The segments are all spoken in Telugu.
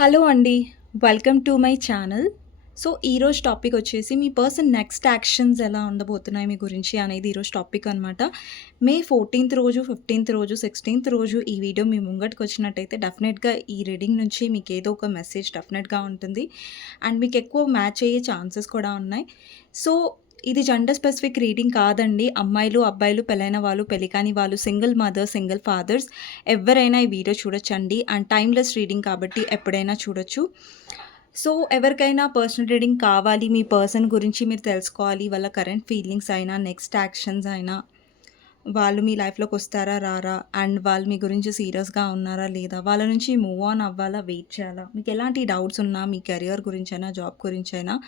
హలో అండి. Welcome to my channel. So, ఈరోజు టాపిక్ వచ్చేసి మీ పర్సన్ నెక్స్ట్ యాక్షన్స్ ఎలా ఉండబోతున్నాయి మీ గురించి అనేది ఈరోజు టాపిక్ అనమాట. మే 14థ్ రోజు, 15థ్ రోజు, 16థ్ రోజు ఈ వీడియో మీ ముంగటికొచ్చినట్టయితే డెఫినెట్‌గా ఈ రీడింగ్ నుంచి మీకేదో ఒక మెసేజ్ డెఫినెట్‌గా ఉంటుంది. అండ్ మీకెక్కువ మ్యాచ్ అయ్యే ఛాన్సెస్ కూడా ఉన్నాయి. సో, ఇది జెండర్ స్పెసిఫిక్ రీడింగ్ కాదండి. అమ్మాయిలు, అబ్బాయిలు, పెళ్ళైన వాళ్ళు, పెళ్లి కాని వాళ్ళు, సింగిల్ మదర్, సింగిల్ ఫాదర్స్ ఎవ్వరైనా ఈ వీడియో చూడొచ్చండి. అండ్ టైమ్‌లెస్ రీడింగ్ కాబట్టి ఎప్పుడైనా చూడొచ్చు. సో, ఎవరికైనా పర్సనల్ రీడింగ్ కావాలి, మీ పర్సన్ గురించి మీరు తెలుసుకోవాలి, వాళ్ళ కరెంట్ ఫీలింగ్స్ అయినా, నెక్స్ట్ యాక్షన్స్ అయినా, వాళ్ళు మీ లైఫ్‌లోకొస్తారా? రారా? అండ్ వాళ్ళు మీ గురించి సీరియస్‌గా ఉన్నారా? లేదా? వాళ్ళ నుంచి మూవ్ ఆన్ అవ్వాలా? వెయిట్ చేయాలా? మీకెలాంటి డౌట్స్ ఉన్నా మీ కెరియర్ గురించైనా, జాబ్ గురించైనా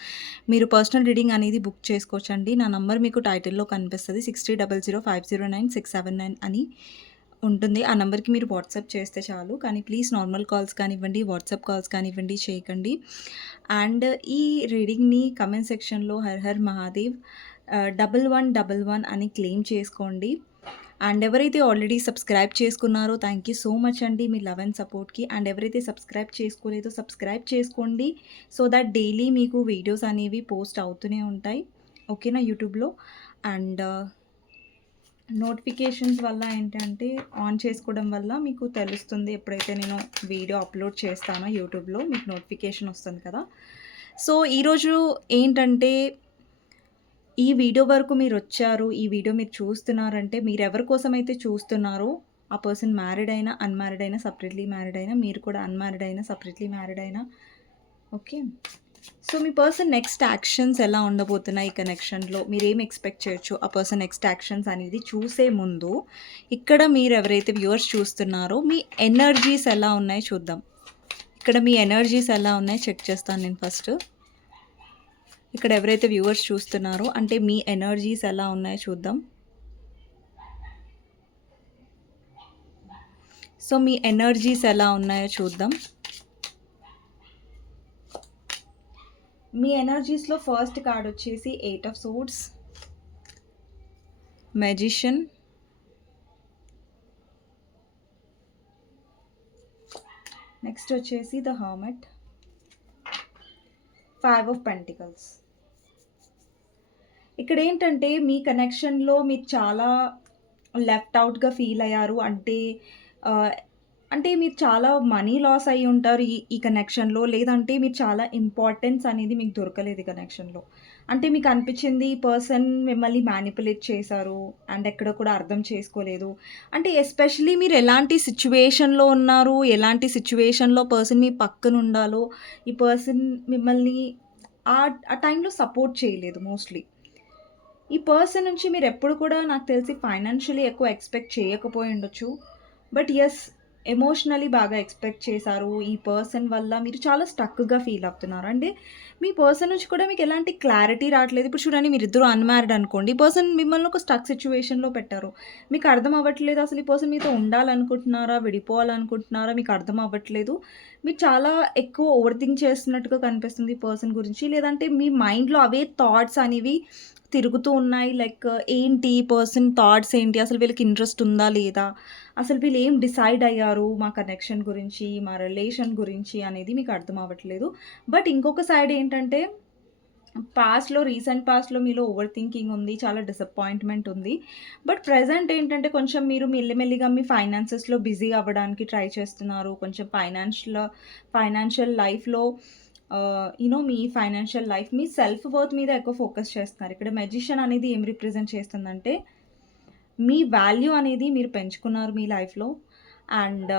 మీరు పర్సనల్ రీడింగ్ అనేది బుక్ చేసుకోవచ్చండి. నా నంబర్ మీకు టైటిల్‌లో కనిపిస్తది. 63005009 అని ఉంటుంది. ఆ నంబర్‌కి మీరు వాట్సాప్ చేస్తే చాలు. కానీ ప్లీజ్ నార్మల్ కాల్స్ కానివ్వండి, వాట్సాప్ కాల్స్ కానివ్వండి చేయకండి. అండ్ ఈ రీడింగ్‌ని కమెంట్ సెక్షన్‌లో హర్ హర్ మహాదేవ్ 1111 అని క్లెయిమ్ చేసుకోండి. అండ్ ఎవరైతే ఆల్రెడీ సబ్స్క్రైబ్ చేసుకున్నారో థ్యాంక్ యూ సో మచ్ అండి మీ లవ్ అండ్ సపోర్ట్‌కి. అండ్ ఎవరైతే సబ్స్క్రైబ్ చేసుకోలేదో సబ్స్క్రైబ్ చేసుకోండి. సో దట్ డైలీ మీకు వీడియోస్ అనేవి పోస్ట్ అవుతూనే ఉంటాయి. ఓకేనా యూట్యూబ్‌లో. అండ్ నోటిఫికేషన్స్ వల్ల ఏంటంటే ఆన్ చేసుకోవడం వల్ల మీకు తెలుస్తుంది ఎప్పుడైతే నేను వీడియో అప్లోడ్ చేస్తానో యూట్యూబ్‌లో మీకు నోటిఫికేషన్ వస్తుంది కదా! సో, ఈరోజు ఏంటంటే ఈ వీడియో వరకు మీరొచ్చారు. ఈ వీడియో మీరు చూస్తున్నారంటే మీరెవరి కోసమైతే చూస్తున్నారో ఆ పర్సన్ మ్యారీడ్ అయినా, అన్‌మ్యారీడ్ అయినా, సెపరేట్‌లీ మ్యారీడ్ అయినా, మీరు కూడా అన్‌మ్యారీడ్ అయినా, సెపరేట్‌లీ మ్యారీడ్ అయినా ఓకే. సో, మీ పర్సన్ నెక్స్ట్ యాక్షన్స్ ఎలా ఉండబోతున్నాయి ఈ కనెక్షన్‌లో? మీరేం ఎక్స్‌పెక్ట్ చేయొచ్చు? ఆ పర్సన్ నెక్స్ట్ యాక్షన్స్ అనేది చూసే ముందు, ఇక్కడ మీరెవరైతే వ్యూవర్స్ చూస్తున్నారో మీ ఎనర్జీస్ ఎలా ఉన్నాయో చూద్దాం. ఇక్కడ మీ ఎనర్జీస్ ఎలా ఉన్నాయో చెక్ చేస్తాను నేను ఫస్ట్. ఇక్కడ ఎవరైతే వ్యూవర్స్ చూస్తున్నారో అంటే మీ ఎనర్జీస్ ఎలా ఉన్నాయో చూద్దాం. సో, మీ ఎనర్జీస్ ఎలా ఉన్నాయో చూద్దాం. మీ ఎనర్జీస్‌లో ఫస్ట్ కార్డ్ వచ్చేసి 8 ఆఫ్ సోర్డ్స్, మెజిషియన్, నెక్స్ట్ వచ్చేసి ద హర్మిట్, 5 ఆఫ్ పెంటికల్స్. ఇక్కడ ఏంటంటే మీ కనెక్షన్‌లో మీరు చాలా లెఫ్ట్ ఔట్‌గా ఫీల్ అయ్యారు. ఆహ్, అంటే మీరు చాలా మనీ లాస్ అయ్యి ఉంటారు ఈ కనెక్షన్‌లో. లేదంటే మీరు చాలా ఇంపార్టెన్స్ అనేది మీకు దొరకలేదు ఈ కనెక్షన్‌లో. అంటే మీకు అనిపించింది ఈ పర్సన్ మిమ్మల్ని మ్యానిపులేట్ చేశారు. అండ్ ఎక్కడ కూడా అర్థం చేసుకోలేదు. అంటే ఎస్పెషల్లీ మీరు ఎలాంటి సిట్యుయేషన్‌లో ఉన్నారు, ఎలాంటి సిట్యుయేషన్‌లో పర్సన్ మీ పక్కన ఉండాలో, ఈ పర్సన్ మిమ్మల్ని ఆ ఆ టైంలో సపోర్ట్ చేయలేదు మోస్ట్‌లీ. ఈ పర్సన్ నుంచి మీరెప్పుడు కూడా నాకు తెలిసి ఫైనాన్షియల్లీ ఎక్కువ ఎక్స్‌పెక్ట్ చేయకపోయుండొచ్చు. బట్ యెస్, ఎమోషనల్లీ బాగా ఎక్స్‌పెక్ట్ చేశారు. ఈ పర్సన్ వల్ల మీరు చాలా స్టక్‌గా ఫీల్ అవుతున్నారు. అంటే మీ పర్సన్ నుంచి కూడా మీకు ఎలాంటి క్లారిటీ రావట్లేదు. ఇప్పుడు చూడండి మీరిద్దరూ అన్‌మ్యారిడ్ అనుకోండి. ఈ పర్సన్ మిమ్మల్ని ఒక స్టక్ సిట్యుయేషన్‌లో పెట్టారు. మీకు అర్థం అవ్వట్లేదు అసలు ఈ పర్సన్ మీతో ఉండాలనుకుంటున్నారా? విడిపోవాలనుకుంటున్నారా? మీకు అర్థం అవ్వట్లేదు. మీరు చాలా ఎక్కువ ఓవర్ థింక్ చేస్తున్నట్టుగా కనిపిస్తుంది ఈ పర్సన్ గురించి. లేదంటే మీ మైండ్‌లో అవే థాట్స్ అనేవి తిరుగుతూ ఉన్నాయి. లైక్ ఏంటి ఈ పర్సన్ థాట్స్ ఏంటి? అసలు వీళ్ళకి ఇంట్రెస్ట్ ఉందా? లేదా? అసలు వీళ్ళు ఏం డిసైడ్ అయ్యారు మా కనెక్షన్ గురించి, మా రిలేషన్ గురించి అనేది మీకు అర్థం అవ్వట్లేదు. బట్ ఇంకొక సైడ్ ఏంటంటే రీసెంట్ పాస్ట్‌లో మీలో ఓవర్ థింకింగ్ ఉంది. చాలా డిసప్పాయింట్‌మెంట్ ఉంది. బట్ ప్రెజెంట్ ఏంటంటే కొంచెం మీరు మెల్లిమెల్లిగా మీ ఫైనాన్సెస్‌లో బిజీ అవ్వడానికి ట్రై చేస్తున్నారు. కొంచెం ఫైనాన్షియల్ లైఫ్‌లో మీ ఫైనాన్షియల్ లైఫ్ మీ సెల్ఫ్ వర్త్ మీద ఎక్కువ ఫోకస్ చేస్తున్నారు. ఇక్కడ మెజిషియన్ అనేది ఏం రిప్రజెంట్ చేస్తుందంటే మీ వాల్యూ అనేది మీరు పెంచుకున్నారు మీ లైఫ్‌లో. అండ్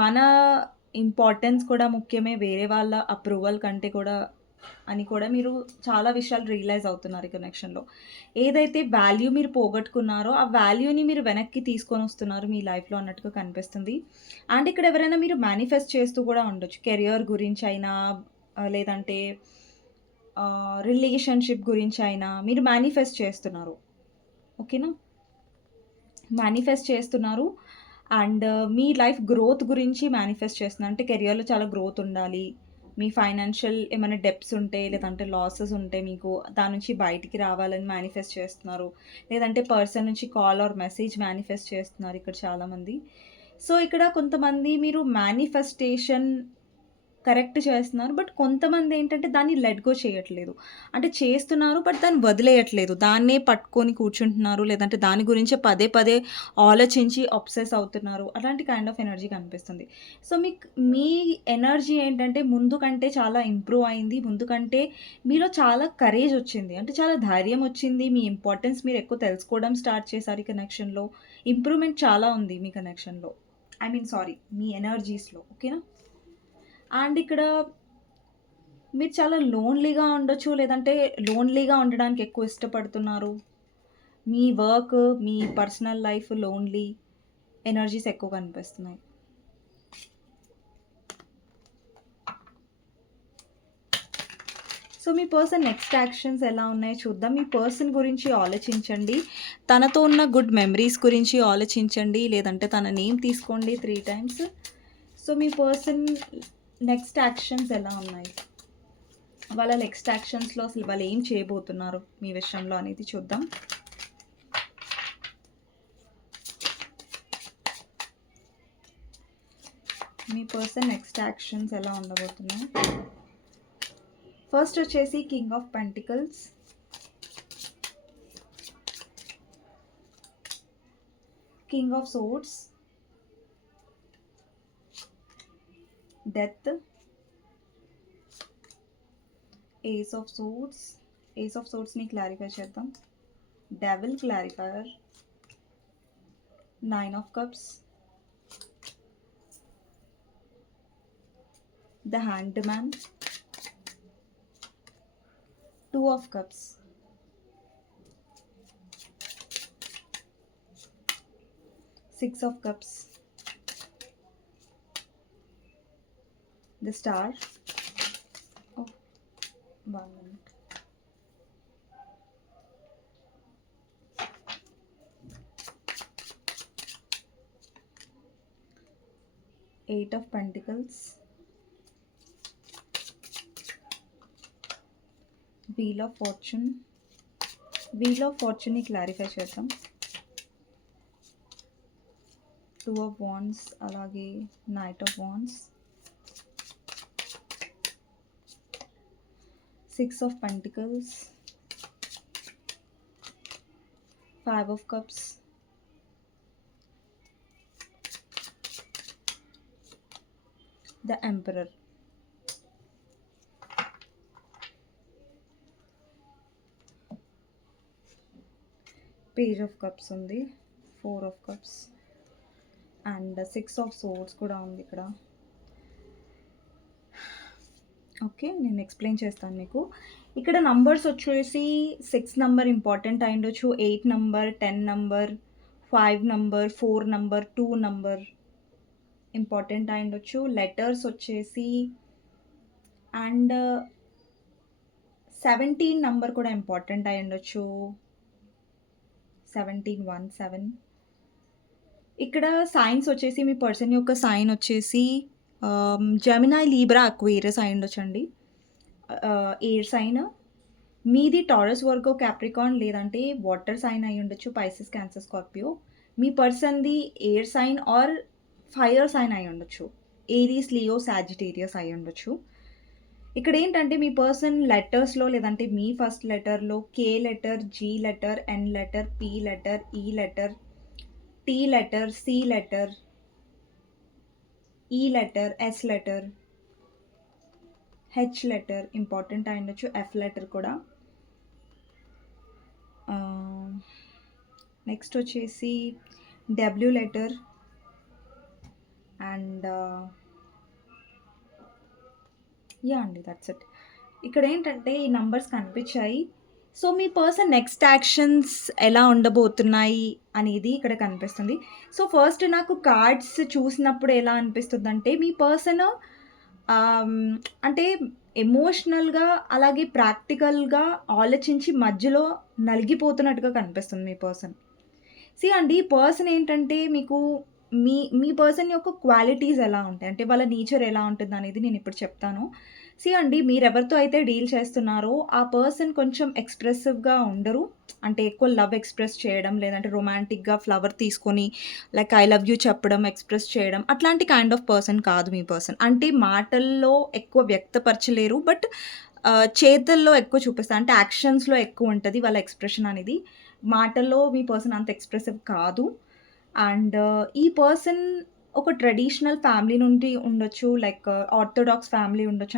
మన ఇంపార్టెన్స్ కూడా ముఖ్యమే. వేరే వాళ్ళ అప్రూవల్ కంటే కూడా అని కూడా మీరు చాలా విషయాలు రియలైజ్ అవుతున్నారు ఈ కనెక్షన్‌లో. ఏదైతే వాల్యూ మీరు పోగొట్టుకున్నారో, ఆ వాల్యూని మీరు వెనక్కి తీసుకొనొస్తున్నారు మీ లైఫ్‌లో అన్నట్టుగా కనిపిస్తుంది. అండ్ ఇక్కడ ఎవరైనా మీరు మేనిఫెస్ట్ చేస్తూ కూడా ఉండొచ్చు. కెరియర్ గురించైనా లేదంటే రిలేషన్‌షిప్ గురించైనా మీరు మేనిఫెస్ట్ చేస్తున్నారు. ఓకేనా? మేనిఫెస్ట్ చేస్తున్నారు. అండ్ మీ లైఫ్ గ్రోత్ గురించి మేనిఫెస్ట్ చేస్తున్నారు. అంటే కెరియర్‌లో చాలా గ్రోత్ ఉండాలి. మీ ఫైనాన్షియల్ ఏమైనా డెబ్ట్స్ ఉంటే, లేదంటే లాసెస్ ఉంటే మీకు దాని నుంచి బయటికి రావాలని మేనిఫెస్ట్ చేస్తున్నారు. లేదంటే పర్సన్ నుంచి కాల్ ఆర్ మెసేజ్ మేనిఫెస్ట్ చేస్తున్నారు ఇక్కడ చాలామంది. సో, ఇక్కడ కొంతమంది మీరు మేనిఫెస్టేషన్ కరెక్ట్ చేస్తున్నారు. బట్ కొంతమందేంటంటే దాన్ని లెట్ గో చేయట్లేదు. అంటే చేస్తున్నారు బట్ దాన్ని వదిలేయట్లేదు. దాన్నే పట్టుకొని కూర్చుంటున్నారు. లేదంటే దాని గురించే పదే పదే ఆలోచించి అబ్సెస్ అవుతున్నారు. అలాంటి కైండ్ ఆఫ్ ఎనర్జీ కనిపిస్తుంది. సో, మీ ఎనర్జీ ఏంటంటే ముందు కంటే చాలా ఇంప్రూవ్ అయింది. ముందు కంటే మీలో చాలా కరేజ్ వచ్చింది. అంటే చాలా ధైర్యం వచ్చింది. మీ ఇంపార్టెన్స్ మీరు ఎక్కువ తెలుసుకోవడం స్టార్ట్ చేశారు ఈ కనెక్షన్‌లో. ఇంప్రూవ్‌మెంట్ చాలా ఉంది మీ కనెక్షన్‌లో. ఐ మీన్ సారీ మీ ఎనర్జీస్‌లో. ఓకేనా? అండ్ ఇక్కడ మీరు చాలా లోన్‌లీగా ఉండొచ్చు. లేదంటే లోన్‌లీగా ఉండడానికి ఎక్కువ ఇష్టపడుతున్నారు. మీ వర్క్, మీ పర్సనల్ లైఫ్ లోన్‌లీ ఎనర్జీస్ ఎక్కువ కనిపిస్తున్నాయి. సో, మీ పర్సన్ నెక్స్ట్ యాక్షన్స్ ఎలా ఉన్నాయో చూద్దాం. మీ పర్సన్ గురించి ఆలోచించండి. తనతో ఉన్న గుడ్ మెమరీస్ గురించి ఆలోచించండి. లేదంటే తన నేమ్ తీసుకోండి 3 టైమ్స్. సో, మీ పర్సన్ నెక్స్ట్ యాక్షన్స్ ఎలా ఉన్నాయి? వాళ్ళ నెక్స్ట్ యాక్షన్స్‌లో అసలు వాళ్ళు ఏం చేయబోతున్నారు మీ విషయంలో అనేది చూద్దాం. మీ పర్సన్ నెక్స్ట్ యాక్షన్స్ ఎలా ఉండబోతున్నాయి? ఫస్ట్ వచ్చేసి king of pentacles, king of swords, death, ace of swords. Ace of సోర్డ్స్ని క్లారిఫై చేద్దాం. Devil clarifier, 9 of cups, the hanged man, 2 of cups, 6 of cups, the star. Oh, 1 minute. Eight of Pentacles, Wheel of Fortune. Wheel of Fortune ని క్లారిఫై చేద్దాం. 2 ఆఫ్ వాండ్స్, అలాగే knight of wands, 6 of pentacles, 5 of cups, the emperor. Page of cups ఉంది, 4 of cups and 6 of swords కూడా ఉంది ఇక్కడ. ఓకే, నేను ఎక్స్ప్లెయిన్ చేస్తాను మీకు. ఇక్కడ నంబర్స్ వచ్చేసి 6 నంబర్ ఇంపార్టెంట్ అయ్యుండొచ్చు, 8 number, 10 number, 5 number, 4 number, 2 number important అయ్యుండొచ్చు. లెటర్స్ వచ్చేసి అండ్ 17 నంబర్ కూడా ఇంపార్టెంట్ అయ్యుండొచ్చు. 1717. ఇక్కడ సైన్స్ వచ్చేసి మీ పర్సన్ యొక్క సైన్ వచ్చేసి జెమినాయ్, లీబ్రా, అక్వేరియస్ అయ్యుండొచ్చండి. Air sign. మీది టారస్, వర్గో, క్యాప్రికాన్ లేదంటే వాటర్ సైన్ అయ్యుండొచ్చు, పైసెస్, క్యాన్సర్, స్కార్పియో. మీ పర్సన్‌ది air sign or fire sign అయ్యుండొచ్చు. ఏరీస్, లియో, సాజిటేరియస్ అయ్యుండొచ్చు. ఇక్కడేంటంటే మీ పర్సన్ లెటర్స్‌లో లేదంటే మీ ఫస్ట్ లెటర్‌లో K letter, G letter, N letter, P letter, E letter, T letter, C letter, E letter, S letter, H letter important అయ్యుండొచ్చు, ఎఫ్ లెటర్ కూడా. నెక్స్ట్ వచ్చేసి డబ్ల్యూ లెటర్ అండ్ యా అండి, దట్స్ ఇట్. ఇక్కడ ఏంటంటే ఈ నంబర్స్ కనిపించాయి. సో, మీ పర్సన్ నెక్స్ట్ యాక్షన్స్ ఎలా ఉండబోతున్నాయి అనేది ఇక్కడ కనిపిస్తుంది. సో, ఫస్ట్ నాకు కార్డ్స్ చూసినప్పుడు ఎలా అనిపిస్తుందంటే మీ పర్సన్ అంటే ఎమోషనల్‌గా అలాగే ప్రాక్టికల్‌గా ఆలోచించి మధ్యలో నలిగిపోతున్నట్టుగా కనిపిస్తుంది మీ పర్సన్. సీ అండి, పర్సన్ ఏంటంటే మీకు మీ మీ పర్సన్ యొక్క క్వాలిటీస్ ఎలా ఉంటాయి? అంటే వాళ్ళ నేచర్ ఎలా ఉంటుందనేది నేనిప్పుడు చెప్తాను. అండి, మీరెవరితో అయితే డీల్ చేస్తున్నారో ఆ పర్సన్ కొంచెం ఎక్స్‌ప్రెసివ్‌గా ఉండరు. అంటే ఎక్కువ లవ్ ఎక్స్‌ప్రెస్ చేయడం, లేదంటే రొమాంటిక్‌గా ఫ్లవర్ తీసుకొని లైక్ ఐ లవ్ యూ చెప్పడం, ఎక్స్‌ప్రెస్ చేయడం అట్లాంటి కైండ్ ఆఫ్ పర్సన్ కాదు మీ పర్సన్. అంటే మాటల్లో ఎక్కువ వ్యక్తపరచలేరు. బట్ చేతల్లో ఎక్కువ చూపిస్తారు. అంటే యాక్షన్స్‌లో ఎక్కువుంటది వాళ్ళ ఎక్స్‌ప్రెషన్ అనేది. మాటల్లో మీ పర్సన్ అంత ఎక్స్‌ప్రెసివ్ కాదు. అండ్ ఈ పర్సన్ ఒక ట్రెడిషనల్ ఫ్యామిలీ నుండి ఉండొచ్చు. లైక్ ఆర్థోడాక్స్ ఫ్యామిలీ ఉండొచ్చు.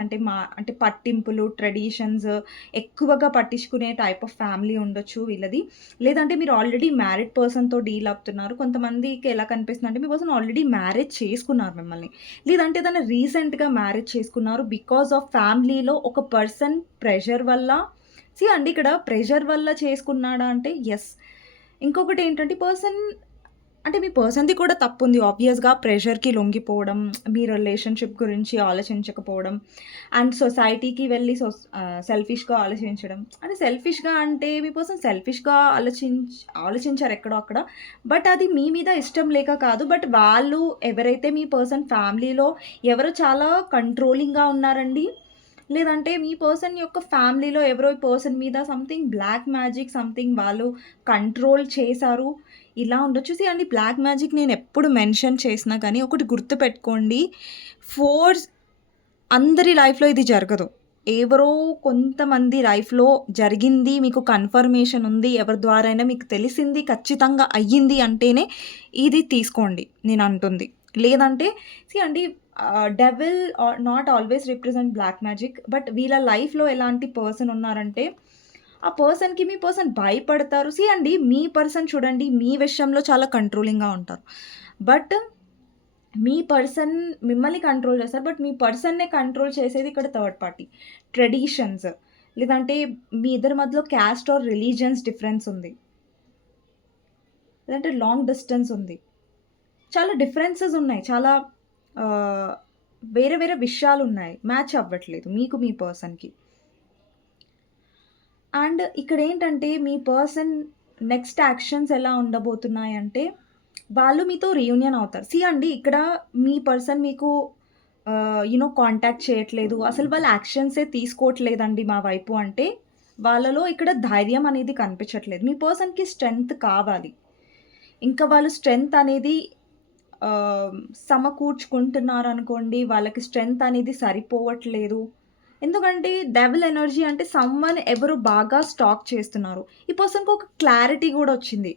అంటే పట్టింపులు, ట్రెడిషన్స్ ఎక్కువగా పట్టించుకునే టైప్ ఆఫ్ ఫ్యామిలీ ఉండొచ్చు వీళ్ళది. లేదంటే మీరు ఆల్రెడీ మ్యారీడ్ పర్సన్‌తో డీల్ అవుతున్నారు. కొంతమందికి ఎలా కనిపిస్తుందంటే మీ పర్సన్ ఆల్రెడీ మ్యారేజ్ చేసుకున్నారు మిమ్మల్ని. లేదంటే ఏదైనా రీసెంట్‌గా మ్యారేజ్ చేసుకున్నారు. బికాజ్ ఆఫ్ ఫ్యామిలీలో ఒక పర్సన్ ప్రెషర్ వల్ల అండి, ఇక్కడ ప్రెషర్ వల్ల చేసుకున్నాడా అంటే యెస్. ఇంకొకటేంటంటే మీ పర్సన్‌ది కూడా తప్పుంది. ఆబ్వియస్‌గా ప్రెషర్‌కి లొంగిపోవడం, మీ రిలేషన్‌షిప్ గురించి ఆలోచించకపోవడం, అండ్ సొసైటీకి వెళ్లి సెల్ఫిష్‌గా ఆలోచించడం. అంటే సెల్ఫిష్‌గా అంటే మీ పర్సన్ సెల్ఫిష్‌గా ఆలోచించారు ఎక్కడో అక్కడ. బట్ అది మీ మీద ఇష్టం లేక కాదు. బట్ వాళ్ళు ఎవరైతే మీ పర్సన్ ఫ్యామిలీలో ఎవరో చాలా కంట్రోలింగ్‌గా ఉన్నారండి. లేదంటే మీ పర్సన్ యొక్క ఫ్యామిలీలో ఎవరో ఈ పర్సన్ మీద సంథింగ్ బ్లాక్ మ్యాజిక్ సంథింగ్ వాళ్ళు కంట్రోల్ చేశారు. ఇలా ఉండొచ్చు. అండి, బ్లాక్ మ్యాజిక్ నేనెప్పుడు మెన్షన్ చేసినా కానీ ఒకటి గుర్తుపెట్టుకోండి. ఫోర్స్ అందరి లైఫ్‌లో ఇది జరగదు. ఎవరో కొంతమంది లైఫ్‌లో జరిగింది, మీకు కన్ఫర్మేషన్ ఉంది, ఎవరి ద్వారా అయినా మీకు తెలిసింది, ఖచ్చితంగా అయ్యింది అంటేనే ఇది తీసుకోండి నేనంటుంది. లేదంటే అండి, devil not always represent black magic. But వీళ్ళ లైఫ్‌లో ఎలాంటి పర్సన్ ఉన్నారంటే ఆ పర్సన్‌కి మీ పర్సన్ భయపడతారు. అండి, మీ పర్సన్ చూడండి మీ విషయంలో చాలా కంట్రోలింగ్‌గా ఉంటారు. బట్ మీ పర్సన్ మిమ్మల్ని కంట్రోల్ చేస్తారు. బట్ మీ పర్సన్‌నే కంట్రోల్ చేసేది ఇక్కడ థర్డ్ పార్టీ. ట్రెడిషన్స్ లేదంటే మీ ఇద్దరి మధ్యలో క్యాస్ట్ ఆర్ రిలీజియన్స్ డిఫరెన్స్ ఉంది. లేదంటే లాంగ్ డిస్టెన్స్ ఉంది. చాలా డిఫరెన్సెస్ ఉన్నాయి. చాలా ఆహ్, వేరే వేరే విషయాలున్నాయి. మ్యాచ్ అవ్వట్లేదు మీకు మీ పర్సన్‌కి. అండ్ ఇక్కడేంటంటే మీ పర్సన్ నెక్స్ట్ యాక్షన్స్ ఎలా ఉండబోతున్నాయంటే, వాళ్ళు మీతో రీయూనియన్ అవుతారు. అండి, ఇక్కడ మీ పర్సన్ మీకు కాంటాక్ట్ చేయట్లేదు. అసలు వాళ్ళ యాక్షన్సే తీసుకోవట్లేదండి మా వైపు అంటే, వాళ్ళలో ఇక్కడ ధైర్యం అనేది కనిపించట్లేదు. మీ పర్సన్‌కి స్ట్రెంగ్త్ కావాలి. ఇంకా వాళ్ళు స్ట్రెంగ్త్ అనేది ఆహ్, సమకూర్చుకుంటున్నారనుకోండి, వాళ్ళకి స్ట్రెంగ్త్ అనేది సరిపోవట్లేదు. ఎందుకంటే డెవిల్ ఎనర్జీ అంటే ఎవరు బాగా స్టాక్ చేస్తున్నారు. ఈ పర్సన్‌కి ఒక క్లారిటీ గూడా వచ్చింది.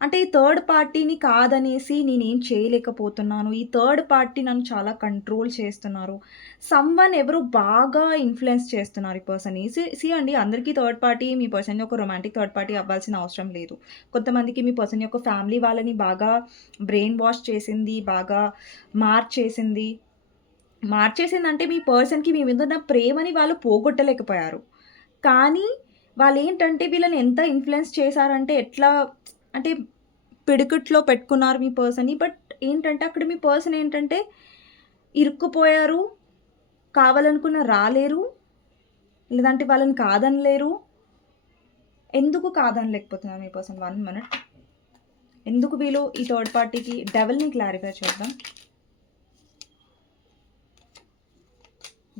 అంటే ఈ థర్డ్ పార్టీని కాదనేసి నేనేం చేయలేకపోతున్నాను. ఈ థర్డ్ పార్టీ నన్ను చాలా కంట్రోల్ చేస్తున్నారు. ఎవరో బాగా ఇన్‌ఫ్లూయెన్స్ చేస్తున్నారు ఈ పర్సన్‌ని. అండి, అందరికీ థర్డ్ పార్టీ మీ పర్సన్ యొక్క రొమాంటిక్ థర్డ్ పార్టీ అవ్వాల్సిన అవసరం లేదు. కొంతమందికి మీ పర్సన్ యొక్క ఫ్యామిలీ వాళ్ళని బాగా బ్రెయిన్ వాష్ చేసింది, బాగా మార్చేసింది. మార్చేసిందంటే మీ పర్సన్‌కి మీ మీదున్న ప్రేమని వాళ్ళు పోగొట్టలేకపోయారు. కానీ వాళ్ళేంటంటే వీళ్ళని ఎంత ఇన్‌ఫ్లూయెన్స్ చేశారంటే అంటే పిడికిట్లో పెట్టుకున్నారు మీ పర్సన్‌ని. బట్ ఏంటంటే అక్కడ మీ పర్సన్ ఏంటంటే ఇరుక్కుపోయారు. కావాలనుకున్న రాలేరు. లేదంటే వాళ్ళని కాదనలేరు. ఎందుకు కాదనలేకపోతున్నారు మీ పర్సన్? 1 మినిట్. ఎందుకు వీళ్ళు ఈ థర్డ్ పార్టీకి డెవిల్‌ని క్లారిఫై చేద్దాం.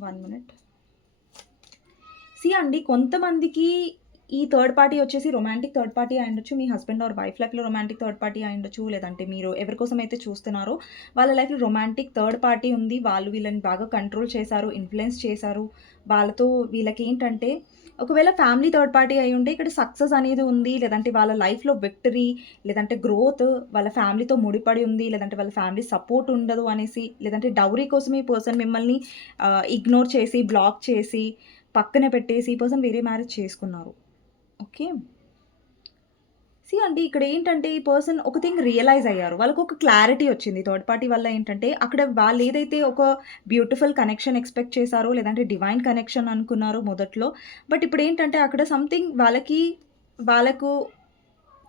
1 మినిట్. అండి, కొంతమందికి ఈ థర్డ్ పార్టీ వచ్చేసి రొమాంటిక్ థర్డ్ పార్టీ అయ్యుండొచ్చు. మీ హస్బెండ్ ఆర్ వైఫ్ లైఫ్‌లో రొమాంటిక్ థర్డ్ పార్టీ అయ్యుండొచ్చు. లేదంటే మీరు ఎవరి కోసమైతే చూస్తున్నారో వాళ్ళ లైఫ్‌లో రొమాంటిక్ థర్డ్ పార్టీ ఉంది. వాళ్ళు వీళ్ళని బాగా కంట్రోల్ చేశారు, ఇన్‌ఫ్లూయెన్స్ చేశారు. వాళ్ళతో వీళ్ళకేంటంటే ఒకవేళ ఫ్యామిలీ థర్డ్ పార్టీ అయ్యుంటే ఇక్కడ సక్సెస్ అనేది ఉంది. లేదంటే వాళ్ళ లైఫ్‌లో విక్టరీ, లేదంటే గ్రోత్ వాళ్ళ ఫ్యామిలీతో ముడిపడి ఉంది. లేదంటే వాళ్ళ ఫ్యామిలీ సపోర్ట్ ఉండదు అనేసి, లేదంటే డౌరీ కోసం ఈ పర్సన్ మిమ్మల్ని ఇగ్నోర్ చేసి, బ్లాక్ చేసి, పక్కన పెట్టేసి ఈ పర్సన్ వేరే మ్యారేజ్ చేసుకున్నారు. ఓకే. అండి, ఇక్కడేంటంటే ఈ పర్సన్ ఒక థింగ్ రియలైజ్ అయ్యారు. వాళ్ళకొక క్లారిటీ వచ్చింది. థర్డ్ పార్టీ వల్ల ఏంటంటే అక్కడ వాళ్ళేదైతే ఒక బ్యూటిఫుల్ కనెక్షన్ ఎక్స్‌పెక్ట్ చేశారో, లేదంటే డివైన్ కనెక్షన్ అనుకున్నారో మొదట్లో. బట్ ఇప్పుడేంటంటే అక్కడ సంథింగ్ వాళ్ళకు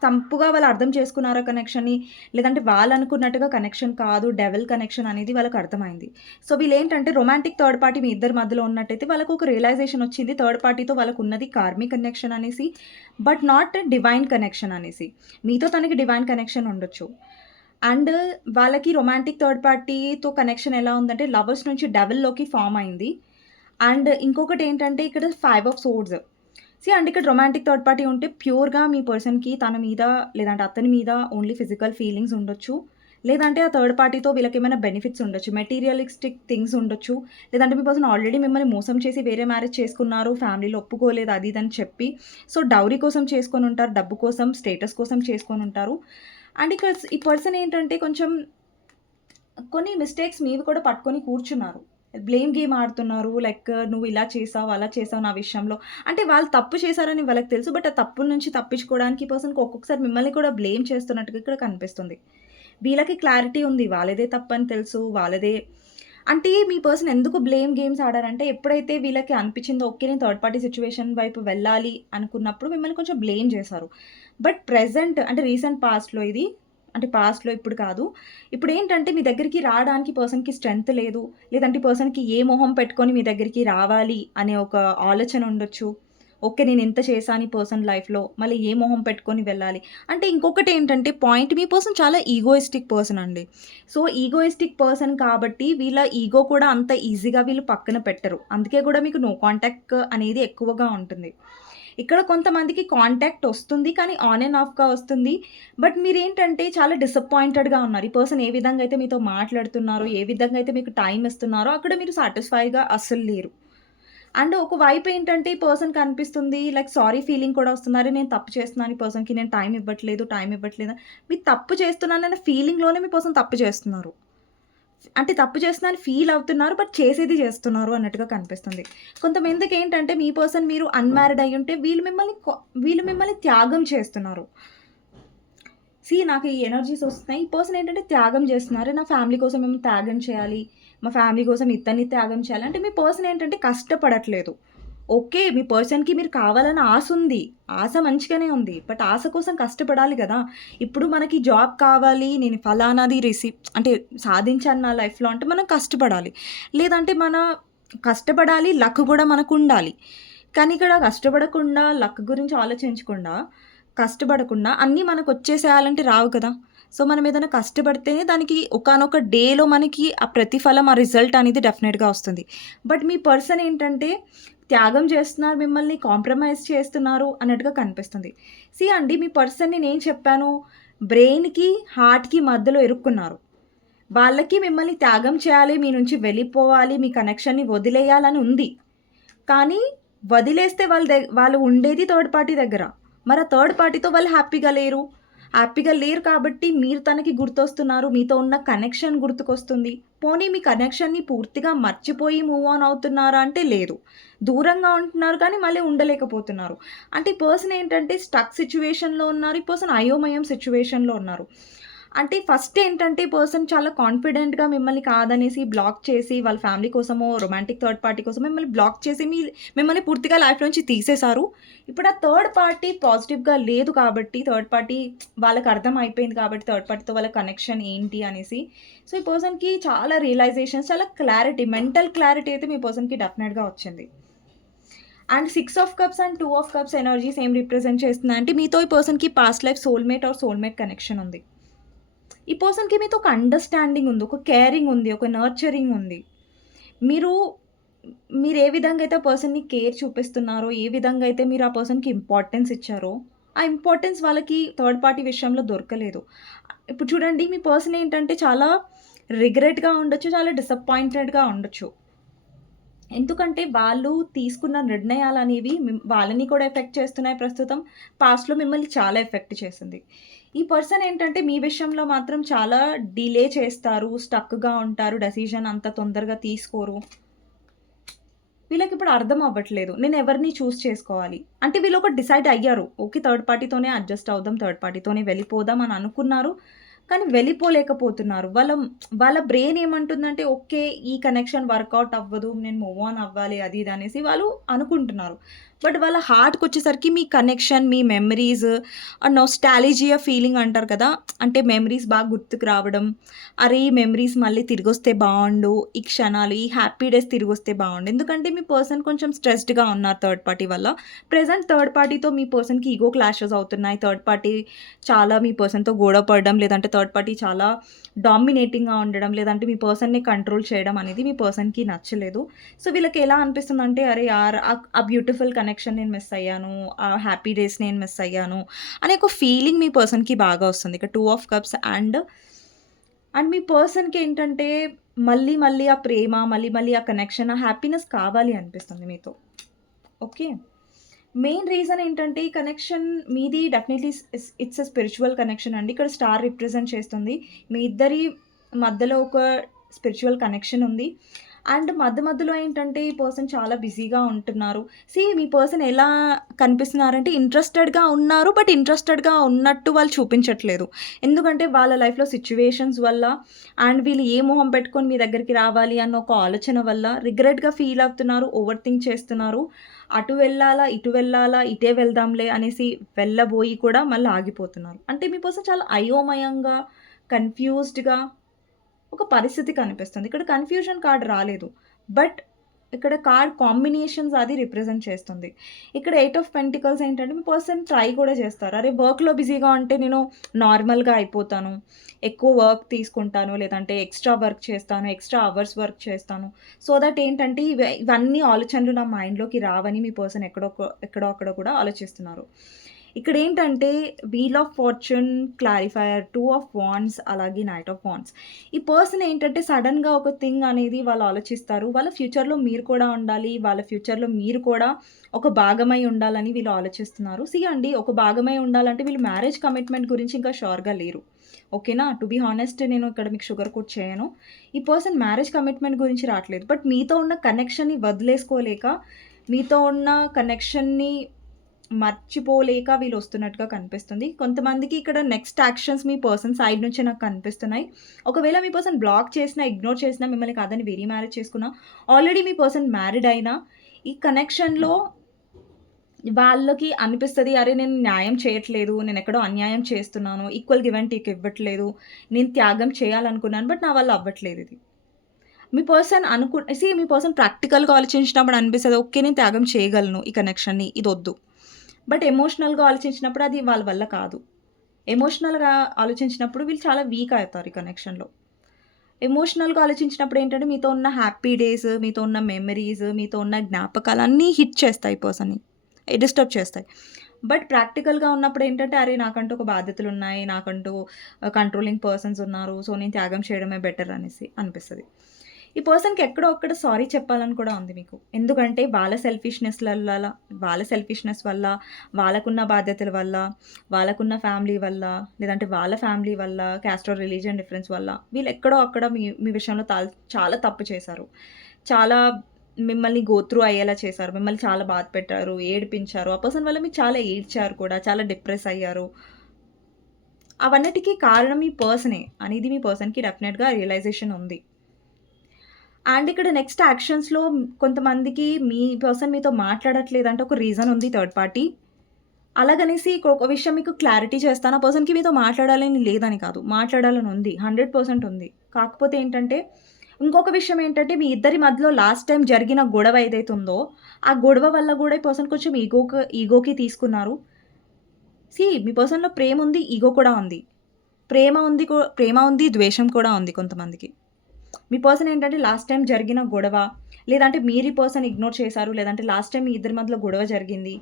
తప్పుగా వాళ్ళు అర్థం చేసుకున్నారా కనెక్షన్‌ని, లేదంటే వాళ్ళనుకున్నట్టుగా కనెక్షన్ కాదు, డెవిల్ కనెక్షన్ అనేది వాళ్ళకర్థమైంది. వీళ్ళేంటంటే రొమాంటిక్ థర్డ్ పార్టీ మీ ఇద్దరి మధ్యలో ఉన్నట్టయితే వాళ్ళకొక రియలైజేషన్ వచ్చింది. థర్డ్ పార్టీతో వాళ్ళకున్నది కార్మిక్ కనెక్షన్ అనేసి, బట్ నాట్ డివైన్ కనెక్షన్ అనేసి. మీతో తనకి డివైన్ కనెక్షన్ ఉండొచ్చు. అండ్ వాళ్ళకి రొమాంటిక్ థర్డ్ పార్టీతో కనెక్షన్ ఎలా ఉందంటే లవర్స్ నుంచి డెవిల్‌లోకి ఫార్మ్ అయింది. అండ్ ఇంకొకటేంటంటే ఇక్కడ 5 ఆఫ్ సోర్డ్స్. అండ్ ఇక్కడ రొమాంటిక్ థర్డ్ పార్టీ ఉంటే ప్యూర్‌గా మీ పర్సన్‌కి తన మీద లేదంటే అతని మీద ఓన్లీ ఫిజికల్ ఫీలింగ్స్ ఉండొచ్చు. లేదంటే ఆ థర్డ్ పార్టీతో వీళ్ళకేమైనా బెనిఫిట్స్ ఉండొచ్చు. మెటీరియలిస్టిక్ థింగ్స్ ఉండొచ్చు. లేదంటే మీ పర్సన్ ఆల్రెడీ మిమ్మల్ని మోసం చేసి వేరే మ్యారేజ్ చేసుకున్నారు. ఫ్యామిలీలో ఒప్పుకోలేదు అది ఇది అని చెప్పి. సో, డౌరీ కోసం చేసుకొనుంటారు. డబ్బు కోసం, స్టేటస్ కోసం చేసుకొనుంటారు. అండ్ ఇక్కడ ఈ పర్సన్ ఏంటంటే కొంచెం కొన్ని మిస్టేక్స్ మీవి కూడా పట్టుకొని కూర్చున్నారు. బ్లేమ్ గేమ్ ఆడుతున్నారు. లైక్ నువ్వు ఇలా చేసావు, అలా చేసావు నా విషయంలో. అంటే వాళ్ళు తప్పు చేశారని వాళ్ళకి తెలుసు. బట్ ఆ తప్పుల నుంచి తప్పించుకోవడానికి ఈ పర్సన్‌కి ఒక్కొక్కసారి మిమ్మల్ని కూడా బ్లేమ్ చేస్తున్నట్టుగా ఇక్కడ కనిపిస్తుంది. వీళ్ళకి క్లారిటీ ఉంది. వాళ్ళదే తప్పని తెలుసు. వాళ్ళదే అంటే మీ పర్సన్ ఎందుకు బ్లేమ్ గేమ్స్ ఆడారంటే ఎప్పుడైతే వీళ్ళకి అనిపించిందో ఓకే. నేను థర్డ్ పార్టీ సిట్యుయేషన్ వైపు వెళ్ళాలి అనుకున్నప్పుడు మిమ్మల్ని కొంచెం బ్లేమ్ చేశారు. బట్ ప్రెజెంట్ అంటే రీసెంట్ పాస్ట్‌లో ఇది అంటే పాస్ట్‌లో ఇప్పుడు కాదు. ఇప్పుడేంటంటే మీ దగ్గరికి రాడానికి పర్సన్‌కి స్ట్రెంత్ లేదు. లేదంటే పర్సన్‌కి ఏ మొహం పెట్టుకొని మీ దగ్గరికి రావాలి అనే ఒక ఆలోచన ఉండొచ్చు. ఓకే. నేనింత చేశాను ఈ పర్సన్ లైఫ్‌లో. మళ్ళీ ఏ మొహం పెట్టుకొని వెళ్ళాలి. అంటే ఇంకొకటేంటంటే పాయింట్ మీ పర్సన్ చాలా ఈగోయిస్టిక్ పర్సన్ అండి. సో, ఈగోయిస్టిక్ పర్సన్ కాబట్టి వీళ్ళ ఈగో కూడా అంత ఈజీగా వీళ్ళు పక్కన పెట్టరు. అందుకే కూడా మీకు నో కాంటాక్ట్ అనేది ఎక్కువగా ఉంటుంది. ఇక్కడ కొంతమందికి కాంటాక్ట్ ఒస్తుంది. కానీ ఆన్ అండ్ ఆఫ్‌గా వస్తుంది. బట్ మీరేంటంటే చాలా డిసప్పాయింటెడ్‌గా ఉన్నారు. ఈ పర్సన్ ఏ విధంగా అయితే మీతో మాట్లాడుతున్నారో, ఏ విధంగా అయితే మీకు టైమ్ ఇస్తున్నారో అక్కడ మీరు సాటిస్ఫై‌గా అస్సలు లేరు. అండ్ ఒక వైపు ఏంటంటే ఈ పర్సన్‌కి అనిపిస్తుంది లైక్ సారీ ఫీలింగ్ కూడా వస్తుంది. అరే! నేను తప్పు చేస్తున్నాను ఈ పర్సన్‌కి నేను టైమ్ ఇవ్వట్లేదు. మీరు తప్పు చేస్తున్నానన్న ఫీలింగ్‌లోనే మీ పర్సన్ తప్పు చేస్తున్నారు. అంటే తప్పు చేస్తున్నానని ఫీల్ అవుతున్నారు. బట్ చేసేది చేస్తున్నారు అన్నట్టుగా కనిపిస్తుంది. కొంతమందికేంటంటే మీ పర్సన్ మీరు అన్‌మ్యారిడ్ అయ్యుంటే వీళ్ళు మిమ్మల్ని త్యాగం చేస్తున్నారు. నాకు ఈ ఎనర్జీస్ ఒస్తున్నాయి. ఈ పర్సన్ ఏంటంటే త్యాగం చేస్తున్నారు. నా ఫ్యామిలీ కోసం మేము త్యాగం చేయాలి. మా ఫ్యామిలీ కోసం ఇతన్ని త్యాగం చేయాలి. అంటే మీ పర్సన్ ఏంటంటే కష్టపడట్లేదు. ఓకే. మీ పర్సన్‌కి మీరు కావాలని ఆసుంది. ఆశ మంచిగానే ఉంది. బట్ ఆశ కోసం కష్టపడాలి గదా! ఇప్పుడు మనకి జాబ్ కావాలి. నేను ఫలానాది అంటే సాధించాను నా లైఫ్‌లో అంటే మనం కష్టపడాలి. లేదంటే కష్టపడాలి. లక్ గూడా మనకుండాలి. కానీ ఇక్కడ కష్టపడకుండా, లక్ గురించి ఆలోచించకుండా, కష్టపడకుండా అన్నీ మనకొచ్చేసేయాలంటే రావు కదా! సో, మనం ఏదైనా కష్టపడితేనే దానికి ఒకానొక డేలో మనకి ఆ ప్రతిఫలం, ఆ రిజల్ట్ అనేది డెఫినెట్‌గా వస్తుంది. బట్ మీ పర్సన్ ఏంటంటే త్యాగం చేస్తున్నారు మిమ్మల్ని, కాంప్రమైజ్ చేస్తున్నారు అన్నట్టుగా కనిపిస్తుంది. అండి మీ పర్సన్‌ని నేను చెప్పాను బ్రెయిన్‌కి, హార్ట్‌కి మధ్యలో ఇరుక్కున్నారు. వాళ్ళకి మిమ్మల్ని త్యాగం చేయాలి, మీ నుంచి వెళ్ళిపోవాలి, మీ కనెక్షన్‌ని వదిలేయాలని ఉంది. కానీ వదిలేస్తే వాళ్ళు ఉండేది థర్డ్ పార్టీ దగ్గర. మరి ఆ థర్డ్ పార్టీతో వాళ్ళు హ్యాపీగా లేరు. హ్యాపీగా లేరు కాబట్టి మీరు తనకి గుర్తొస్తున్నారు. మీతో ఉన్న కనెక్షన్ గుర్తుకొస్తుంది. పోనీ మీ కనెక్షన్‌ని పూర్తిగా మర్చిపోయి మూవ్ ఆన్ అవుతున్నారా అంటే లేదు. దూరంగా ఉంటున్నారు కానీ మళ్ళీ ఉండలేకపోతున్నారు. అంటే ఈ పర్సన్ ఏంటంటే స్టక్ సిట్యుయేషన్‌లో ఉన్నారు. ఈ పర్సన్ అయోమయం సిట్యుయేషన్‌లో ఉన్నారు. అంటే ఫస్ట్ ఏంటంటే ఈ పర్సన్ చాలా కాన్ఫిడెంట్‌గా మిమ్మల్ని కాదనేసి బ్లాక్ చేసి వాళ్ళ ఫ్యామిలీ కోసమో, రొమాంటిక్ థర్డ్ పార్టీ కోసమో మిమ్మల్ని బ్లాక్ చేసి మిమ్మల్ని పూర్తిగా లైఫ్ నుంచి తీసేశారు. ఇప్పుడు ఆ థర్డ్ పార్టీ పాజిటివ్‌గా లేదు కాబట్టి థర్డ్ పార్టీ వాళ్ళకి అర్థమైపోయింది కాబట్టి థర్డ్ పార్టీతో వాళ్ళ కనెక్షన్ ఏంటి అనేసి. సో, ఈ పర్సన్‌కి చాలా రియలైజేషన్స్, చాలా క్లారిటీ, మెంటల్ క్లారిటీ అయితే మీ పర్సన్‌కి డెఫినెట్‌గా వచ్చింది. And 6 of cups and 2 of cups energies ఏం రిప్రజెంట్ చేస్తున్నాయంటే మీతో ఈ పర్సన్‌కి పాస్ట్ లైఫ్ సోల్‌మేట్ కనెక్షన్ ఉంది. ఈ పర్సన్‌కి మీతో ఒక అండర్‌స్టాండింగ్ ఉంది. ఒక కేరింగ్ ఉంది. ఒక నర్చరింగ్ ఉంది. మీరు మీరు ఏ విధంగా అయితే ఆ పర్సన్‌ని కేర్ చూపిస్తున్నారో, ఏ విధంగా అయితే మీరు ఆ పర్సన్‌కి ఇంపార్టెన్స్ ఇచ్చారో, ఆ ఇంపార్టెన్స్ వాళ్ళకి థర్డ్ పార్టీ విషయంలో దొరకలేదు. ఇప్పుడు చూడండి మీ పర్సన్ ఏంటంటే చాలా రిగ్రెట్‌గా ఉండొచ్చు. చాలా డిసప్పాయింటెడ్‌గా ఉండొచ్చు. ఎందుకంటే వాళ్ళు తీసుకున్న నిర్ణయాలనేవి వాళ్ళని కూడా ఎఫెక్ట్ చేస్తున్నాయి ప్రస్తుతం. పాస్ట్‌లో మిమ్మల్ని చాలా ఎఫెక్ట్ చేసింది. ఈ పర్సన్ ఏంటంటే మీ విషయంలో మాత్రం చాలా డిలే చేస్తారు. స్టక్‌గా ఉంటారు. డెసిషన్ అంత తొందరగా తీసుకోరు. వీళ్ళకిప్పుడు అర్థం అవ్వట్లేదు. నేను ఎవరిని చూజ్ చేసుకోవాలి. అంటే వీళ్ళు ఒకటి డిసైడ్ అయ్యారు. ఓకే. థర్డ్ పార్టీతోనే అడ్జస్ట్ అవుదాం. థర్డ్ పార్టీతోనే వెళ్ళిపోదాం అని అనుకున్నారు. కానీ వెళ్ళిపోలేకపోతున్నారు. వాళ్ళ బ్రెయిన్ ఏమంటుందంటే ఓకే. ఈ కనెక్షన్ వర్కౌట్ అవ్వదు. నేను మూవ్ ఆన్ అవ్వాలి అది ఇది అనేసి వాళ్ళు అనుకుంటున్నారు. బట్ వాళ్ళ హార్ట్‌కొచ్చేసరికి మీ కనెక్షన్, మీ మెమరీస్ నొస్టాల్జియా ఫీలింగ్ అంటారు కదా! అంటే మెమరీస్ బాగా గుర్తుకు రావడం. అరే! ఈ మెమరీస్ మళ్ళీ తిరిగొస్తే బావుండు. ఈ క్షణాలు, ఈ హ్యాపీ డేస్ తిరిగొస్తే బావుండు. ఎందుకంటే మీ పర్సన్ కొంచెం స్ట్రెస్డ్‌గా ఉన్నారు థర్డ్ పార్టీ వల్ల. ప్రెజెంట్ థర్డ్ పార్టీతో మీ పర్సన్‌కి ఇగో క్లాషెస్ అవుతున్నాయి. థర్డ్ పార్టీ చాలా మీ పర్సన్‌తో గొడవ పడడం, లేదంటే థర్డ్ పార్టీ చాలా డామినేటింగ్‌గా ఉండడం, లేదంటే మీ పర్సన్‌ని కంట్రోల్ చేయడం అనేది మీ పర్సన్‌కి నచ్చలేదు. సో, వీళ్ళకి ఎలా అనిపిస్తుందంటే, అరే యార్! ఆ బ్యూటిఫుల్ కనెక్షన్ నేను మిస్ అయ్యాను. ఆ హ్యాపీ డేస్ నేను మిస్ అయ్యాను అనే ఒక ఫీలింగ్ మీ పర్సన్‌కి బాగా వస్తుంది. ఇక 2 ఆఫ్ కప్స్ అండ్ మీ పర్సన్‌కేంటంటే మళ్ళీ మళ్ళీ ఆ ప్రేమ, మళ్ళీ మళ్ళీ ఆ కనెక్షన్, ఆ హ్యాపీనెస్ కావాలి అనిపిస్తుంది మీతో. ఓకే. మెయిన్ రీజన్ ఏంటంటే ఈ కనెక్షన్ మీది definitely it's a spiritual connection అండి. ఇక్కడ స్టార్ రిప్రజెంట్ చేస్తుంది. మీ ఇద్దరి మధ్యలో ఒక స్పిరిచ్యువల్ కనెక్షన్ ఉంది. అండ్ మధ్యలో ఏంటంటే ఈ పర్సన్ చాలా బిజీగా ఉంటున్నారు. మీ పర్సన్ ఎలా కనిపిస్తున్నారంటే ఇంట్రెస్టెడ్‌గా ఉన్నారు. బట్ ఇంట్రెస్టెడ్‌గా ఉన్నట్టు వాళ్ళు చూపించట్లేదు. ఎందుకంటే వాళ్ళ లైఫ్‌లో సిట్యుయేషన్స్ వల్ల అండ్ వీళ్ళు ఏ మొహం పెట్టుకొని మీ దగ్గరికి రావాలి అన్న ఒక ఆలోచన వల్ల రిగ్రెట్‌గా ఫీల్ అవుతున్నారు. ఓవర్ థింక్ చేస్తున్నారు. అటు వెళ్ళాలా, ఇటు వెళ్ళాలా, ఇటే వెళ్దాంలే అనేసి వెళ్ళబోయి కూడా మళ్ళీ ఆగిపోతున్నారు. అంటే మీ పర్సన్ చాలా అయోమయంగా, కన్‌ఫ్యూజ్డ్‌గా ఒక పరిస్థితి కనిపిస్తుంది. ఇక్కడ కన్‌ఫ్యూజన్ కార్డ్ రాలేదు. బట్ ఇక్కడ కార్డ్ కాంబినేషన్స్ అది రిప్రజెంట్ చేస్తుంది. ఇక్కడ 8 ఆఫ్ పెంటికల్స్ ఏంటంటే మీ పర్సన్ ట్రై కూడా చేస్తారు. అరే! వర్క్‌లో బిజీగా ఉంటే నేను నార్మల్‌గా అయిపోతాను. ఎక్కువ వర్క్ తీసుకుంటాను. లేదంటే ఎక్స్‌ట్రా వర్క్ చేస్తాను. ఎక్స్‌ట్రా అవర్స్ వర్క్ చేస్తాను. సో దట్ ఏంటంటే ఇవన్నీ ఆలోచనలు నా మైండ్‌లోకి రావని మీ పర్సన్ ఎక్కడో అక్కడ కూడా ఆలోచిస్తున్నారు. ఇక్కడేంటంటే wheel of fortune, clarifier, 2 of wands అలాగే నైట్ ఆఫ్ వాండ్స్. ఈ పర్సన్ ఏంటంటే సడెన్‌గా ఒక థింగ్ అనేది వాళ్ళు ఆలోచిస్తారు. వాళ్ళ ఫ్యూచర్‌లో మీరు కూడా ఉండాలి. వాళ్ళ ఫ్యూచర్‌లో మీరు కూడా ఒక భాగమై ఉండాలని వీళ్ళు ఆలోచిస్తున్నారు. అండి ఒక భాగమై ఉండాలంటే వీళ్ళు మ్యారేజ్ కమిట్మెంట్ గురించి ఇంకా ష్యూర్‌గా లేరు. ఓకేనా? టు బీ హానెస్ట్ నేను ఇక్కడ మీకు షుగర్ కోట్ చేయను. ఈ పర్సన్ మ్యారేజ్ కమిట్మెంట్ గురించి రాట్లేదు. బట్ మీతో ఉన్న కనెక్షన్‌ని వదిలేసుకోలేక, మీతో ఉన్న కనెక్షన్‌ని మర్చిపోలేక వీళ్ళొస్తున్నట్టుగా కనిపిస్తుంది. కొంతమందికి ఇక్కడ నెక్స్ట్ యాక్షన్స్ మీ పర్సన్ సైడ్ నుంచే నాకు కనిపిస్తున్నాయి. ఒకవేళ మీ పర్సన్ బ్లాక్ చేసినా, ఇగ్నోర్ చేసినా, మిమ్మల్ని కాదని వేరే మ్యారేజ్ చేసుకున్నా, ఆల్రెడీ మీ పర్సన్ మ్యారీడ్ అయినా, ఈ కనెక్షన్‌లో వాళ్ళకి అనిపిస్తది. అరే! నేను న్యాయం చేయట్లేదు. నేనెక్కడో అన్యాయం చేస్తున్నాను. ఈక్వల్ గివ్ అండ్ టేక్ ఇవ్వట్లేదు. నేను త్యాగం చేయాలనుకున్నాను. బట్ నా వల్ల అవ్వట్లేదిది. మీ పర్సన్ ప్రాక్టికల్‌గా ఆలోచించినప్పుడు అనిపిస్తది. ఓకే. నేను త్యాగం చేయగలను ఈ కనెక్షన్‌ని. ఇదొద్దు. బట్ ఎమోషనల్‌గా ఆలోచించినప్పుడు అది వాళ్ళ వల్ల కాదు. ఎమోషనల్‌గా ఆలోచించినప్పుడు వీళ్ళు చాలా వీక్ అవుతారు ఈ కనెక్షన్‌లో. ఎమోషనల్‌గా ఆలోచించినప్పుడు ఏంటంటే మీతో ఉన్న హ్యాపీ డేస్, మీతో ఉన్న మెమరీస్, మీతో ఉన్న జ్ఞాపకాలన్నీ హిట్ చేస్తాయి ఈ పర్సన్‌ని. డిస్టర్బ్ చేస్తాయి. బట్ ప్రాక్టికల్‌గా ఉన్నప్పుడు ఏంటంటే అరే! నాకంటూ ఒక బాధ్యతలున్నాయి. నాకంటూ కంట్రోలింగ్ పర్సన్స్ ఉన్నారు. సో, నేను త్యాగం చేయడమే బెటర్ అనేసి అనిపిస్తది. ఈ పర్సన్‌కి ఎక్కడో అక్కడ సారీ చెప్పాలని కూడా ఉంది మీకు. ఎందుకంటే వాళ్ళ సెల్ఫిష్‌నెస్ వల్ల, వాళ్ళకున్న బాధ్యతల వల్ల, వాళ్ళకున్న ఫ్యామిలీ వల్ల, లేదంటే వాళ్ళ ఫ్యామిలీ వల్ల, క్యాస్ట్ ఆర్ రిలీజియన్ డిఫరెన్స్ వల్ల వీళ్ళు ఎక్కడో అక్కడ మీ మీ విషయంలో చాలా తప్పు చేశారు. చాలా మిమ్మల్ని గో త్రూ అయ్యేలా చేశారు. మిమ్మల్ని చాలా బాధ పెట్టారు, ఏడిపించారు. ఆ పర్సన్ వల్ల మీరు చాలా ఏడ్చారు కూడా, చాలా డిప్రెస్ అయ్యారు. అవన్నిటికి కారణం మీ పర్సనే అనేది మీ పర్సన్‌కి డెఫినెట్‌గా రియలైజేషన్ ఉంది. అండ్ ఇక్కడ నెక్స్ట్ యాక్షన్స్‌లో కొంతమందికి మీ పర్సన్ మీతో మాట్లాడట్లేదంటే ఒక రీజన్ ఉంది థర్డ్ పార్టీ. అలాగనేసి ఒక విషయం మీకు క్లారిటీ చేస్తాను. ఆ పర్సన్‌కి మీతో మాట్లాడాలని లేదని కాదు. మాట్లాడాలని ఉంది. 100% ఉంది. కాకపోతే ఏంటంటే, ఇంకొక విషయం ఏంటంటే, మీ ఇద్దరి మధ్యలో లాస్ట్ టైమ్ జరిగిన గొడవ ఏదైతే ఉందో, ఆ గొడవ వల్ల గూడా ఈ పర్సన్ కొంచెం ఈగోకి తీసుకున్నారు. మీ పర్సన్‌లో ప్రేముంది, ఈగో కూడా ఉంది. ప్రేమ ఉంది, ద్వేషం కూడా ఉంది కొంతమందికి. మీ పర్సన్ ఏంటంటే లాస్ట్ టైమ్ జరిగిన గొడవ, లేదంటే మీరు ఈ పర్సన్ ఇగ్నోర్ చేశారు. లేదంటే లాస్ట్ టైమ్ మీ ఇద్దరి మధ్యలో గొడవ జరిగింది.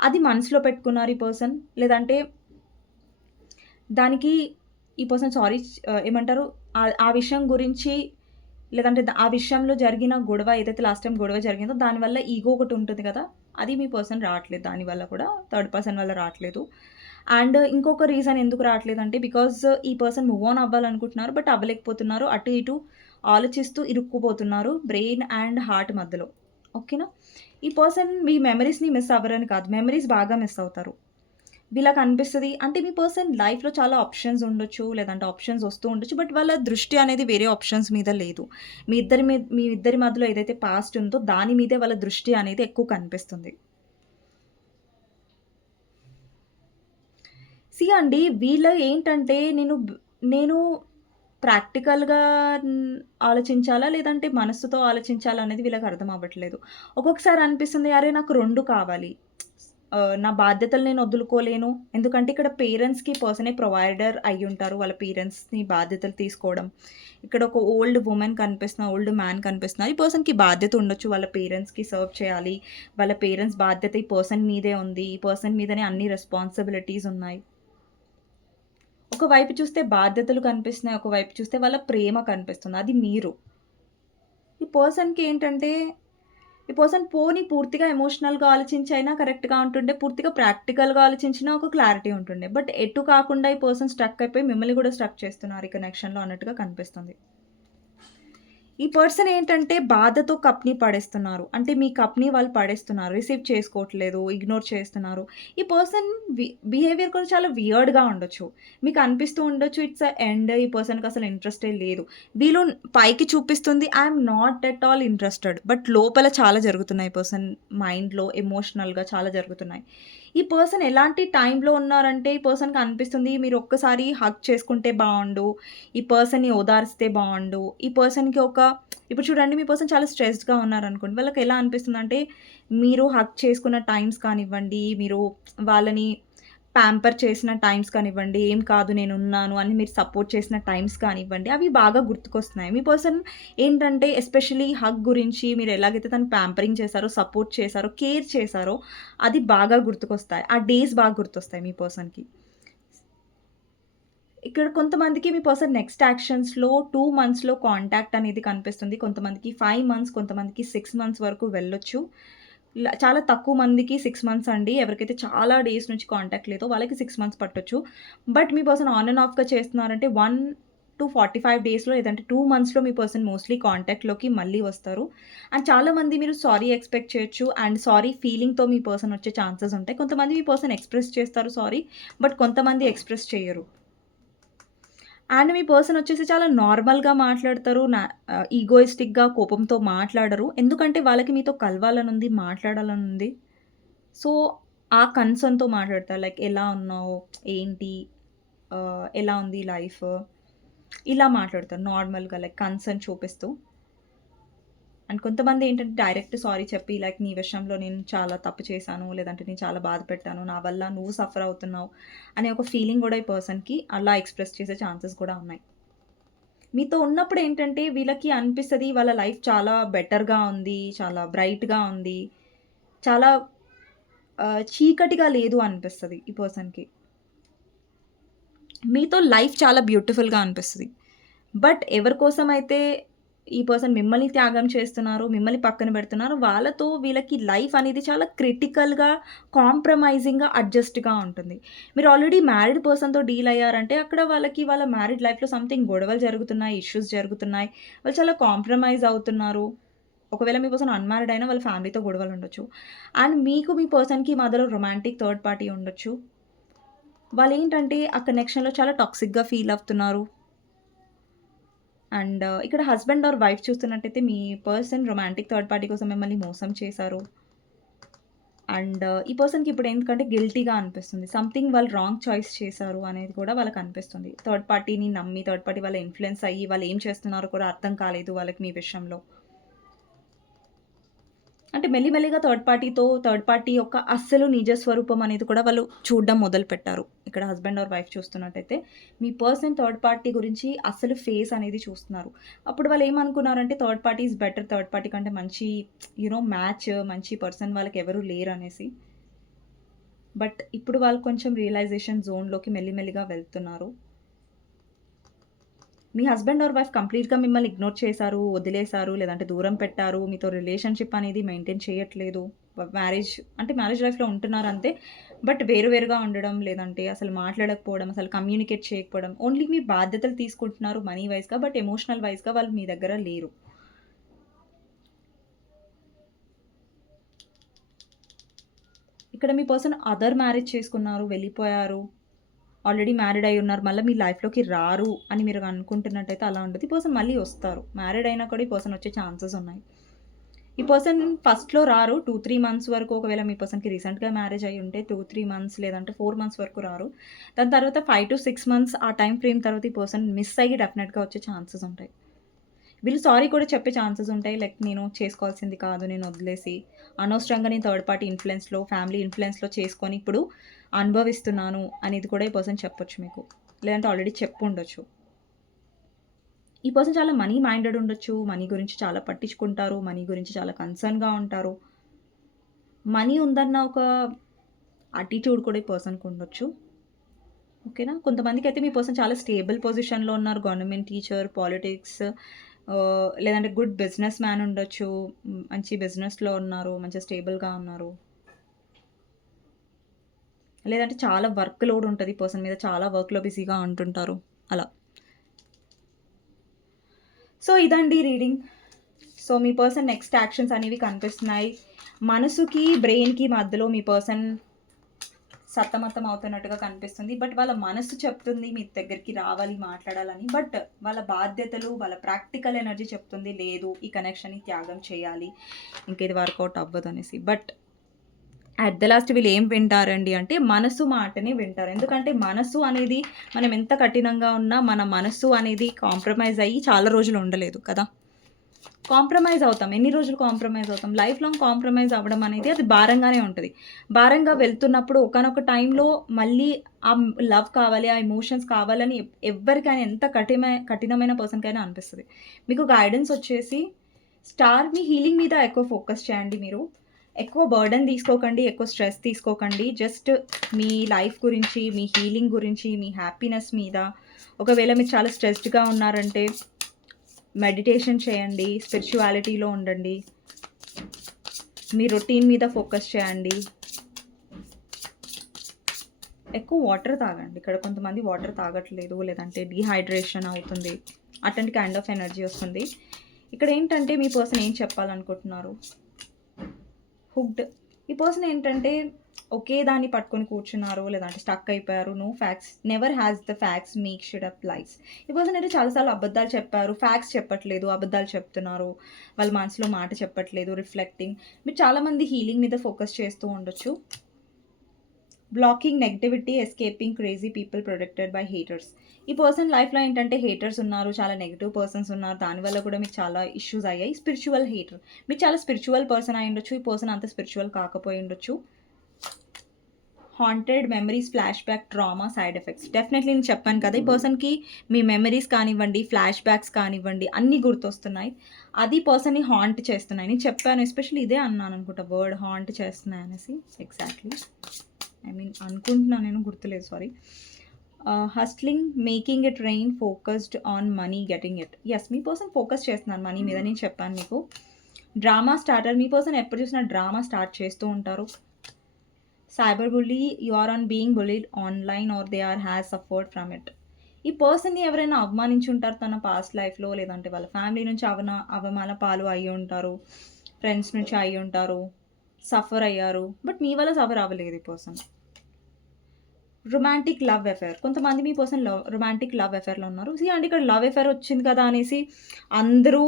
అది మనసులో పెట్టుకున్నారు ఈ పర్సన్. లేదంటే దానికి ఈ పర్సన్ ఏమంటారు ఆ విషయం గురించి లేదంటే ఆ విషయంలో జరిగిన గొడవ ఏదైతే లాస్ట్ టైమ్ గొడవ జరిగిందో దానివల్ల ఈగో ఒకటి ఉంటుంది కదా! అది మీ పర్సన్ రావట్లేదు. దానివల్ల కూడా థర్డ్ పర్సన్ వల్ల రావట్లేదు. అండ్ ఇంకొక రీజన్ ఎందుకు రావట్లేదంటే బికాజ్ ఈ పర్సన్ మూవ్ ఆన్ అవ్వాలనుకుంటున్నారు. బట్ అవ్వలేకపోతున్నారు. అటు ఇటు ఆలోచిస్తూ ఇరుక్కుపోతున్నారు బ్రెయిన్ అండ్ హార్ట్ మధ్యలో. ఓకేనా? ఈ పర్సన్ మీ మెమరీస్‌ని మిస్ అవ్వరని కాదు. మెమరీస్ బాగా మిస్ అవుతారు. వీళ్ళకనిపిస్తది అంటే మీ పర్సన్ లైఫ్‌లో చాలా ఆప్షన్స్ ఉండొచ్చు. లేదంటే ఆప్షన్స్ వస్తూ ఉండొచ్చు. బట్ వాళ్ళ దృష్టి అనేది వేరే ఆప్షన్స్ మీద లేదు. మీ ఇద్దరి మధ్యలో ఏదైతే పాస్ట్ ఉందో దాని మీదే వాళ్ళ దృష్టి అనేది ఎక్కువ కనిపిస్తుంది. అండి వీళ్ళ ఏంటంటే నేను ప్రాక్టికల్‌గా ఆలోచించాలా? లేదంటే మనస్సుతో ఆలోచించాలా అనేది వీళ్ళకి అర్థం అవ్వట్లేదు. ఒక్కొక్కసారి అనిపిస్తుంది అరే! నాకు 2 కావాలి. నా బాధ్యతలు నేను వదులుకోలేను. ఎందుకంటే ఇక్కడ పేరెంట్స్‌కి పర్సనే ప్రొవైడర్ అయ్యుంటారు. వాళ్ళ పేరెంట్స్‌ని బాధ్యతలు తీసుకోవడం. ఇక్కడ ఒక ఓల్డ్ వుమెన్ కనిపిస్తున్న, ఓల్డ్ మ్యాన్ కనిపిస్తున్నారు. ఈ పర్సన్‌కి బాధ్యత ఉండొచ్చు. వాళ్ళ పేరెంట్స్‌కి సర్వ్ చేయాలి. వాళ్ళ పేరెంట్స్ బాధ్యత ఈ పర్సన్ మీదే ఉంది. ఈ పర్సన్ మీదనే అన్ని రెస్పాన్సిబిలిటీస్ ఉన్నాయి. ఒకవైపు చూస్తే బాధ్యతలు కనిపిస్తున్నాయి. ఒకవైపు చూస్తే వాళ్ళ ప్రేమ కనిపిస్తుంది. అది మీరు. ఈ పర్సన్‌కి ఏంటంటే ఈ పర్సన్ పోనీ పూర్తిగా ఎమోషనల్‌గా ఆలోచించైనా కరెక్ట్‌గా ఉంటుండే. పూర్తిగా ప్రాక్టికల్‌గా ఆలోచించినా ఒక క్లారిటీ ఉంటుండే. బట్ ఎటు కాకుండా ఈ పర్సన్ స్ట్రక్ అయిపోయి మిమ్మల్ని కూడా స్ట్రక్ చేస్తున్నారు ఈ కనెక్షన్‌లో అన్నట్టుగా కనిపిస్తుంది. ఈ పర్సన్ ఏంటంటే బాధతో కప్‌ని పడేస్తున్నారు. అంటే మీ కప్‌ని వాళ్ళు పడేస్తున్నారు. రిసీవ్ చేసుకోవట్లేదు. ఇగ్నోర్ చేస్తున్నారు. ఈ పర్సన్ బిహేవియర్ కూడా చాలా వియర్డ్‌గా ఉండొచ్చు. మీకు అనిపిస్తూ ఉండొచ్చు ఇట్స్ ఎ ఎండ్ ఈ పర్సన్‌కి అసలు ఇంట్రెస్టే లేదు. వీళ్ళు పైకి చూపిస్తుంది I'm not at all interested. But లోపల చాలా జరుగుతున్నాయి ఈ పర్సన్ మైండ్‌లో ఎమోషనల్‌గా చాలా జరుగుతున్నాయి. ఈ పర్సన్ ఎలాంటి టైంలో ఉన్నారంటే ఈ పర్సన్‌కి అనిపిస్తుంది మీరు ఒక్కసారి హగ్ చేసుకుంటే బావుండు. ఈ పర్సన్‌ని ఓదార్స్తే బావుండు. ఈ పర్సన్‌కి ఇప్పుడు చూడండి మీ పర్సన్ చాలా స్ట్రెస్డ్‌గా ఉన్నారనుకోండి. వాళ్ళకెలా అనిపిస్తుందంటే, మీరు హగ్ చేసుకున్న టైమ్స్ కానివ్వండి, మీరు వాళ్ళని ప్యాంపర్ చేసిన టైమ్స్ కానివ్వండి, "ఏం కాదు నేనున్నాను" అని మీరు సపోర్ట్ చేసిన టైమ్స్ కానివ్వండి, అవి బాగా గుర్తుకొస్తున్నాయి. మీ పర్సన్ ఏంటంటే ఎస్పెషల్లీ హగ్ గురించి మీరు ఎలాగైతే తనని ప్యాంపరింగ్ చేశారో, సపోర్ట్ చేశారో, కేర్ చేశారో, అది బాగా గుర్తుకొస్తాయి. ఆ డేస్ బాగా గుర్తొస్తాయి మీ పర్సన్‌కి. ఇక్కడ కొంతమందికి మీ పర్సన్ నెక్స్ట్ యాక్షన్స్‌లో 2 మంత్స్‌లో కాంటాక్ట్ అనేది కనిపిస్తుంది. కొంతమందికి 5 మంత్స్, కొంతమందికి 6 మంత్స్ వరకు వెళ్ళొచ్చు. చాలా తక్కువ మందికి 6 మంత్స్ అండి. ఎవరికైతే చాలా డేస్ నుంచి కాంటాక్ట్ లేదో వాళ్ళకి 6 మంత్స్ పట్టొచ్చు. బట్ మీ పర్సన్ ఆన్ అండ్ ఆఫ్‌గా చేస్తున్నారంటే 1-45 డేస్‌లో లేదంటే 2 మంత్స్‌లో మీ పర్సన్ మోస్ట్‌లీ కాంటాక్ట్‌లోకి మళ్ళీ వస్తారు. అండ్ చాలామంది మీరు సారీ ఎక్స్‌పెక్ట్ చేయొచ్చు. అండ్ సారీ ఫీలింగ్‌తో మీ పర్సన్ వచ్చే ఛాన్సెస్ ఉంటాయి. కొంతమంది మీ పర్సన్ ఎక్స్‌ప్రెస్ చేస్తారు సారీ. బట్ కొంతమంది ఎక్స్‌ప్రెస్ చేయరు. అండ్ మీ పర్సనొచ్చేసి చాలా నార్మల్‌గా మాట్లాడతారు. ఈగోయిస్టిక్‌గా కోపంతో మాట్లాడరు. ఎందుకంటే వాళ్ళకి మీతో కలవాలనుంది, మాట్లాడాలనుంది. సో, ఆ కన్సర్న్‌తో మాట్లాడతారు. లైక్ ఎలా ఉన్నావు? ఏంటి? ఎలా ఉంది లైఫ్? ఇలా మాట్లాడతారు నార్మల్‌గా లైక్ కన్సర్న్ చూపిస్తూ. అండ్ కొంతమందేంటంటే డైరెక్ట్ సారీ చెప్పి లైక్ నీ విషయంలో నేను చాలా తప్పు చేశాను. లేదంటే నేను చాలా బాధ పెట్టాను. నా వల్ల నువ్వు సఫర్ అవుతున్నావు అనే ఒక ఫీలింగ్ గూడా ఈ పర్సన్‌కి అలా ఎక్స్‌ప్రెస్ చేసే ఛాన్సెస్ కూడా ఉన్నాయి. మీతో ఉన్నప్పుడేంటంటే వీళ్ళకి అనిపిస్తది వాళ్ళ లైఫ్ చాలా బెటర్‌గా ఉంది. చాలా బ్రైట్‌గా ఉంది. చాలా చీకటిగా లేదు అనిపిస్తది ఈ పర్సన్‌కి. మీతో లైఫ్ చాలా బ్యూటిఫుల్‌గా అనిపిస్తది. బట్ ఎవరి కోసమైతే ఈ పర్సన్ మిమ్మల్ని త్యాగం చేస్తున్నారో, మిమ్మల్ని పక్కన పెడుతున్నారో వాళ్ళతో వీళ్ళకి లైఫ్ అనేది చాలా క్రిటికల్‌గా, కాంప్రమైజింగ్‌గా, అడ్జస్ట్‌గా ఉంటుంది. మీరు ఆల్రెడీ మ్యారీడ్ పర్సన్‌తో డీల్ అయ్యారంటే అక్కడ వాళ్ళకి వాళ్ళ మ్యారీడ్ లైఫ్‌లో సంథింగ్ గొడవలు జరుగుతున్నాయి, ఇష్యూస్ జరుగుతున్నాయి. వాళ్ళు చాలా కాంప్రమైజ్ అవుతున్నారు. ఒకవేళ మీ పర్సన్ అన్‌మ్యారీడ్ అయినా వాళ్ళ ఫ్యామిలీతో గొడవలుండొచ్చు. అండ్ మీకు మీ పర్సన్‌కి మధ్యలో రొమాంటిక్ థర్డ్ పార్టీ ఉండొచ్చు. వాళ్ళేంటంటే ఆ కనెక్షన్‌లో చాలా టాక్సిక్‌గా ఫీల్ అవుతున్నారు. అండ్ ఇక్కడ హస్బెండ్ ఆర్ వైఫ్ చూస్తున్నట్టయితే మీ పర్సన్ రొమాంటిక్ థర్డ్ పార్టీ కోసం మిమ్మల్ని మోసం చేశారు. అండ్ ఈ పర్సన్‌కి ఇప్పుడు ఎందుకంటే గిల్టీగా అనిపిస్తుంది. సంథింగ్ వాళ్ళు రాంగ్ చాయిస్ చేశారు అనేది కూడా వాళ్ళకనిపిస్తుంది. థర్డ్ పార్టీని నమ్మి, థర్డ్ పార్టీ వల్ల ఇన్‌ఫ్లూయెన్స్ అయ్యి, వాళ్ళు ఏం చేస్తున్నారో కూడా అర్థం కాలేదు వాళ్ళకి మీ విషయంలో. అంటే మెల్లిమెల్లిగా థర్డ్ పార్టీ యొక్క అస్సలు నిజ స్వరూపం అనేది కూడా వాళ్ళు చూడడం మొదలుపెట్టారు. ఇక్కడ హస్బెండ్ ఆర్ వైఫ్ చూస్తున్నట్టయితే, మీ పర్సన్ థర్డ్ పార్టీ గురించి అసలు ఫేస్ అనేది చూస్తున్నారు. అప్పుడు వాళ్ళేమనుకున్నారంటే third party is better. Third party కంటే మంచి మ్యాచ్, మంచి పర్సన్ వాళ్ళకెవరు లేరనేసి. బట్ ఇప్పుడు వాళ్ళు కొంచెం రియలైజేషన్ జోన్‌లోకి మెల్లిమెల్లిగా వెళ్తున్నారు. మీ హస్బెండ్ ఆర్ వైఫ్ కంప్లీట్‌గా మిమ్మల్ని ఇగ్నోర్ చేశారు, వదిలేశారు, లేదంటే దూరం పెట్టారు. మీతో రిలేషన్‌షిప్ అనేది మెయింటైన్ చేయట్లేదు. మ్యారేజ్ లైఫ్‌లో ఉంటున్నారంతే. బట్ వేరు వేరుగా ఉండడం, లేదంటే అసలు మాట్లాడకపోవడం, అసలు కమ్యూనికేట్ చేయకపోవడం. ఓన్లీ మీ బాధ్యతలు తీసుకుంటున్నారు మనీ వైస్‌గా. బట్ ఎమోషనల్ వైస్‌గా వాళ్ళు మీ దగ్గర లేరు. ఇక్కడ మీ పర్సన్ అదర్ మ్యారేజ్ చేసుకున్నారు, వెళ్ళిపోయారు. ఆల్రెడీ మ్యారీడ్ అయ్యి ఉన్నారు. మళ్ళా మీ లైఫ్‌లోకి రారు అని మీరు అనుకుంటున్నట్టయితే అలా ఉండదు. ఈ పర్సన్ మళ్ళీ వస్తారు. మ్యారీడ్ అయినా కూడా ఈ పర్సన్ వచ్చే ఛాన్సెస్ ఉన్నాయి. ఈ పర్సన్ ఫస్ట్‌లో రారు. 2, 3 మంత్స్ వరకు ఒకవేళ మీ పర్సన్‌కి రీసెంట్‌గా మ్యారేజ్ అయ్యి ఉంటే 2, 3 మంత్స్ లేదంటే 4 మంత్స్ వరకు రారు. దాని తర్వాత 5-6 మంత్స్ ఆ టైమ్ ఫ్రేమ్ తర్వాత ఈ పర్సన్ మిస్ అయ్యి డెఫినెట్‌గా వచ్చే ఛాన్సెస్ ఉంటాయి. వీళ్ళు సారీ కూడా చెప్పే ఛాన్సెస్ ఉంటాయి. లైక్ నేను చేసుకోవాల్సింది కాదు. నేను వదిలేసి అనవసరంగా నేను థర్డ్ పార్టీ ఇన్‌ఫ్లూయెన్స్‌లో, ఫ్యామిలీ ఇన్‌ఫ్లూయెన్స్‌లో చేసుకొని ఇప్పుడు అనుభవిస్తున్నాను అనేది కూడా ఈ పర్సన్ చెప్పొచ్చు మీకు. లేదంటే ఆల్రెడీ చెప్పుండొచ్చు. ఈ పర్సన్ చాలా మనీ మైండెడ్ ఉండొచ్చు. మనీ గురించి చాలా పట్టించుకుంటారు. మనీ గురించి చాలా కన్సర్న్‌గా ఉంటారు. మనీ ఉందన్న ఒక అటిట్యూడ్ కూడా ఈ పర్సన్‌కి ఉండొచ్చు. ఓకేనా? కొంతమందికైతే మీ పర్సన్ చాలా స్టేబుల్ పొజిషన్‌లో ఉన్నారు. గవర్నమెంట్ టీచర్, పాలిటిక్స్ లేదంటే గుడ్ బిజినెస్ మ్యాన్ ఉండొచ్చు. మంచి బిజినెస్‌లో ఉన్నారు. మంచిగా స్టేబుల్‌గా ఉన్నారు. లేదంటే చాలా వర్క్ లోడ్ ఉంటది ఈ పర్సన్ మీద. చాలా వర్క్‌లో బిజీగా ఉంటుంటారు. అలా. సో, ఇదండి రీడింగ్. సో, మీ పర్సన్ నెక్స్ట్ యాక్షన్స్ అనేవి కనిపిస్తున్నాయి. మనసుకి, బ్రెయిన్‌కి మధ్యలో మీ పర్సన్ సతమతం అవుతున్నట్టుగా కనిపిస్తుంది. బట్ వాళ్ళ మనసు చెప్తుంది మీ దగ్గరికి రావాలి, మాట్లాడాలని. బట్ వాళ్ళ బాధ్యతలు, వాళ్ళ ప్రాక్టికల్ ఎనర్జీ చెప్తుంది లేదు ఈ కనెక్షన్‌ని త్యాగం చేయాలి. ఇంక ఇది వర్కౌట్ అవ్వదనేసి. బట్ అట్ ద లాస్ట్ వీళ్ళు ఏం వింటారండి అంటే మనసు మాటని వింటారు. ఎందుకంటే మనసు అనేది మనం ఎంత కఠినంగా ఉన్నా మన మనసు అనేది కాంప్రమైజ్ అయ్యి చాలా రోజులు ఉండలేదు కదా! కాంప్రమైజ్ అవుతాం. ఎన్ని రోజులు కాంప్రమైజ్ అవుతాం? లైఫ్ లాంగ్ కాంప్రమైజ్ అవ్వడం అనేది అది భారంగానే ఉంటది. భారంగా వెళ్తున్నప్పుడు ఒకానొక టైంలో మళ్ళీ ఆ లవ్ కావాలి, ఆ ఎమోషన్స్ కావాలని ఎవ్వరికైనా ఎంత కఠినమైన పర్సన్‌కైనా అనిపిస్తది. మీకు గైడెన్స్ వచ్చేసి మీ హీలింగ్ మీద ఎక్కువ ఫోకస్ చేయండి మీరు. ఎక్కువ బర్డెన్ తీసుకోకండి. ఎక్కువ స్ట్రెస్ తీసుకోకండి. జస్ట్ మీ లైఫ్ గురించి, మీ హీలింగ్ గురించి, మీ హ్యాపీనెస్ మీద ఒకవేళ మీరు చాలా స్ట్రెస్డ్‌గా ఉన్నారంటే మెడిటేషన్ చేయండి. స్పిరిచువాలిటీలో ఉండండి. మీ రొటీన్ మీద ఫోకస్ చేయండి. ఎక్కువ వాటర్ తాగండి. ఇక్కడ కొంతమంది వాటర్ తాగట్లేదు. లేదంటే డీహైడ్రేషన్ అవుతుంది. అట్లాంటి కైండ్ ఆఫ్ ఎనర్జీ వస్తుంది. ఇక్కడ ఏంటంటే మీ పర్సన్ ఏం చెప్పాలనుకుంటున్నారు? హుక్డ్. ఈ పర్సన్ ఏంటంటే ఒకే దాన్ని పట్టుకొని కూర్చున్నారు. లేదంటే స్టక్ అయిపోయారు. No facts. Never has the facts make should up lies. ఈ పర్సన్ అయితే చాలాసార్లు అబద్ధాలు చెప్పారు. ఫ్యాక్ట్స్ చెప్పట్లేదు. అబద్ధాలు చెప్తున్నారు. వాళ్ళ మనసులో మాట చెప్పట్లేదు. రిఫ్లెక్టింగ్. మీరు చాలామంది హీలింగ్ మీద ఫోకస్ చేస్తూ ఉండొచ్చు. Blocking negativity, escaping crazy people protected by haters. ఈ పర్సన్ లైఫ్‌లో ఏంటంటే హేటర్స్ ఉన్నారు. చాలా నెగెటివ్ పర్సన్స్ ఉన్నారు. దానివల్ల కూడా మీకు చాలా ఇష్యూస్ అయ్యాయి. Spiritual hater. మీరు చాలా స్పిరిచువల్ పర్సన్ అయి ఉండొచ్చు. ఈ పర్సన్ అంత స్పిరిచువల్ కాకపోయి ఉండొచ్చు. Haunted memories, flash back, trauma, side effects. Definitely నేను చెప్పాను కదా! ఈ పర్సన్‌కి మీ మెమరీస్ కానివ్వండి, ఫ్లాష్ బ్యాక్స్ కానివ్వండి అన్నీ గుర్తొస్తున్నాయి. అది పర్సన్‌ని హాంట్ చేస్తున్నాయి. నేను చెప్పాను ఎస్పెషల్లీ ఇదే అన్నాను అనుకుంటా వర్డ్ హాంట్ చేస్తున్నాయి అనేసి. ఎగ్జాక్ట్‌లీ. అనుకుంటున్నాను నేను గుర్తులేదు sorry. Hustling, making it rain, focused on money, getting it. Yes, మీ పర్సన్ ఫోకస్ చేస్తున్నారు మనీ మీద. నేను చెప్పాను మీకు. Drama starter. మీ పర్సన్ ఎప్పుడు చూసినా డ్రామా స్టార్ట్ చేస్తూ ఉంటారు. Cyber bully, you are on being bullied online or they are has suffered from it. ఈ పర్సన్‌ని ఎవరైనా అవమానించుంటారు తన పాస్ట్ లైఫ్‌లో. లేదంటే వాళ్ళ ఫ్యామిలీ నుంచి అవమాన పాలు అయ్యి ఉంటారు. ఫ్రెండ్స్ నుంచి అయ్యి ఉంటారు. సఫర్ అయ్యారు. బట్ మీ వల్ల సఫర్ అవ్వలేదు ఈ పర్సన్. Romantic love affair. కొంతమంది మీ పర్సన్ రొమాంటిక్ లవ్ అఫేర్‌లో ఉన్నారు. అండ్ ఇక్కడ లవ్ అఫేర్ వచ్చింది కదా అనేసి అందరూ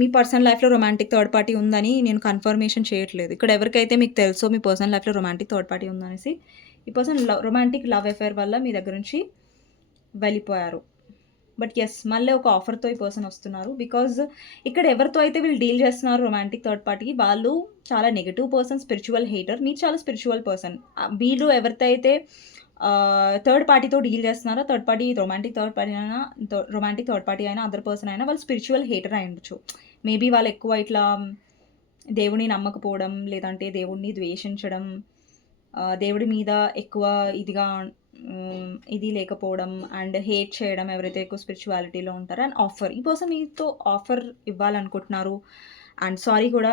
మీ పర్సనల్ లైఫ్‌లో రొమాంటిక్ థర్డ్ పార్టీ ఉందని నేను కన్ఫర్మేషన్ చేయట్లేదు. ఇక్కడ ఎవరికైతే మీకు తెలుసో మీ పర్సనల్ లైఫ్‌లో రొమాంటిక్ థర్డ్ పార్టీ ఉందనేసి ఈ పర్సన్ రొమాంటిక్ లవ్ అఫేర్ వల్ల మీ దగ్గర నుంచి వెళ్ళిపోయారు. బట్ యెస్, మళ్ళీ ఒక ఆఫర్‌తో ఈ పర్సన్ వస్తున్నారు. బికాజ్ ఇక్కడ ఎవరితో అయితే వీళ్ళు డీల్ చేస్తున్నారు రొమాంటిక్ థర్డ్ పార్టీ వాళ్ళు చాలా నెగెటివ్ పర్సన్, స్పిరిచువల్ హేటర్. మీరు చాలా స్పిరిచువల్ పర్సన్. వీళ్ళు ఎవరితో అయితే థర్డ్ పార్టీతో డీల్ చేస్తున్నారో third party romantic third party అయినా అదర్ పర్సన్ అయినా వాళ్ళు స్పిరిచువల్ హేటర్ అయి ఉండొచ్చు. మేబీ వాళ్ళు ఎక్కువ ఇట్లా దేవుడిని నమ్మకపోవడం, లేదంటే దేవుడిని ద్వేషించడం, దేవుడి మీద ఎక్కువ ఇది లేకపోవడం అండ్ హేట్ చేయడం ఎవరైతే ఎక్కువ స్పిరిచువాలిటీలో ఉంటారో అండ్ ఆఫర్. ఈ పర్సన్ మీతో ఆఫర్ ఇవ్వాలనుకుంటున్నారు. అండ్ సారీ కూడా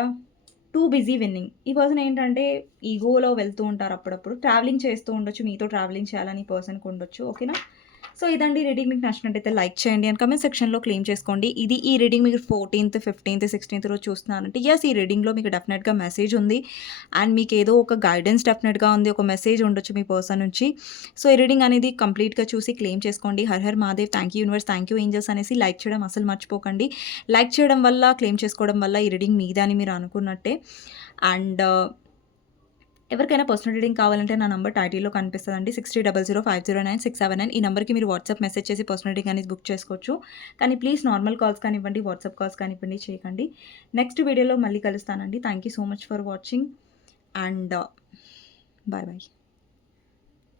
టూ బిజీ విన్నింగ్. ఈ పర్సన్ ఏంటంటే ఈగోలో వెళ్తూ ఉంటారు అప్పుడప్పుడు. ట్రావెలింగ్ చేస్తూ ఉండొచ్చు. మీతో ట్రావెలింగ్ చేయాలని ఈ పర్సన్‌కి ఉండొచ్చు. ఓకేనా? సో ఇదండి రీడింగ్. మీకు నచ్చినట్టయితే లైక్ చేయండి అండ్ కామెంట్ సెక్షన్‌లో క్లెయిమ్ చేసుకోండి. ఈ రీడింగ్ మీరు 14థ్, 15థ్, 16థ్ రోజు చూస్తున్నారంటే యెస్, ఈ రీడింగ్‌లో మీకు డెఫినెట్‌గా మెసేజ్ ఉంది. అండ్ మీకేదో ఒక గైడెన్స్ డెఫినెట్‌గా ఉంది. ఒక మెసేజ్ ఉండొచ్చు మీ పర్సన్ నుంచి. సో ఈ రీడింగ్ అనేది కంప్లీట్‌గా చూసి క్లెయిమ్ చేసుకోండి. Har Har Mahadev, thank you universe, thank you angels అనేసి లైక్ చేయడం అస్సలు మర్చిపోకండి. లైక్ చేయడం వల్ల, క్లెయిమ్ చేసుకోవడం వల్ల ఈ రీడింగ్ మీదే అని మీరు అనుకున్నట్టే. అండ్ ఎవరికైనా పర్సనల్ రీడింగ్ కావాలంటే నా నంబర్ టైటిల్‌లో కనిపిస్తదండి. 6000509679. ఈ నంబర్‌కి మీరు వాట్సాప్ మెసేజ్ చేసి పర్సనల్ రీడింగ్ అనేది బుక్ చేసుకోవచ్చు. కానీ ప్లీజ్ నార్మల్ కాల్స్ కానివ్వండి, వాట్సాప్ కాల్స్ కానివ్వండి చేయకండి. నెక్స్ట్ వీడియోలో మళ్ళీ కలుస్తానండి. Thank you so much for watching and bye bye.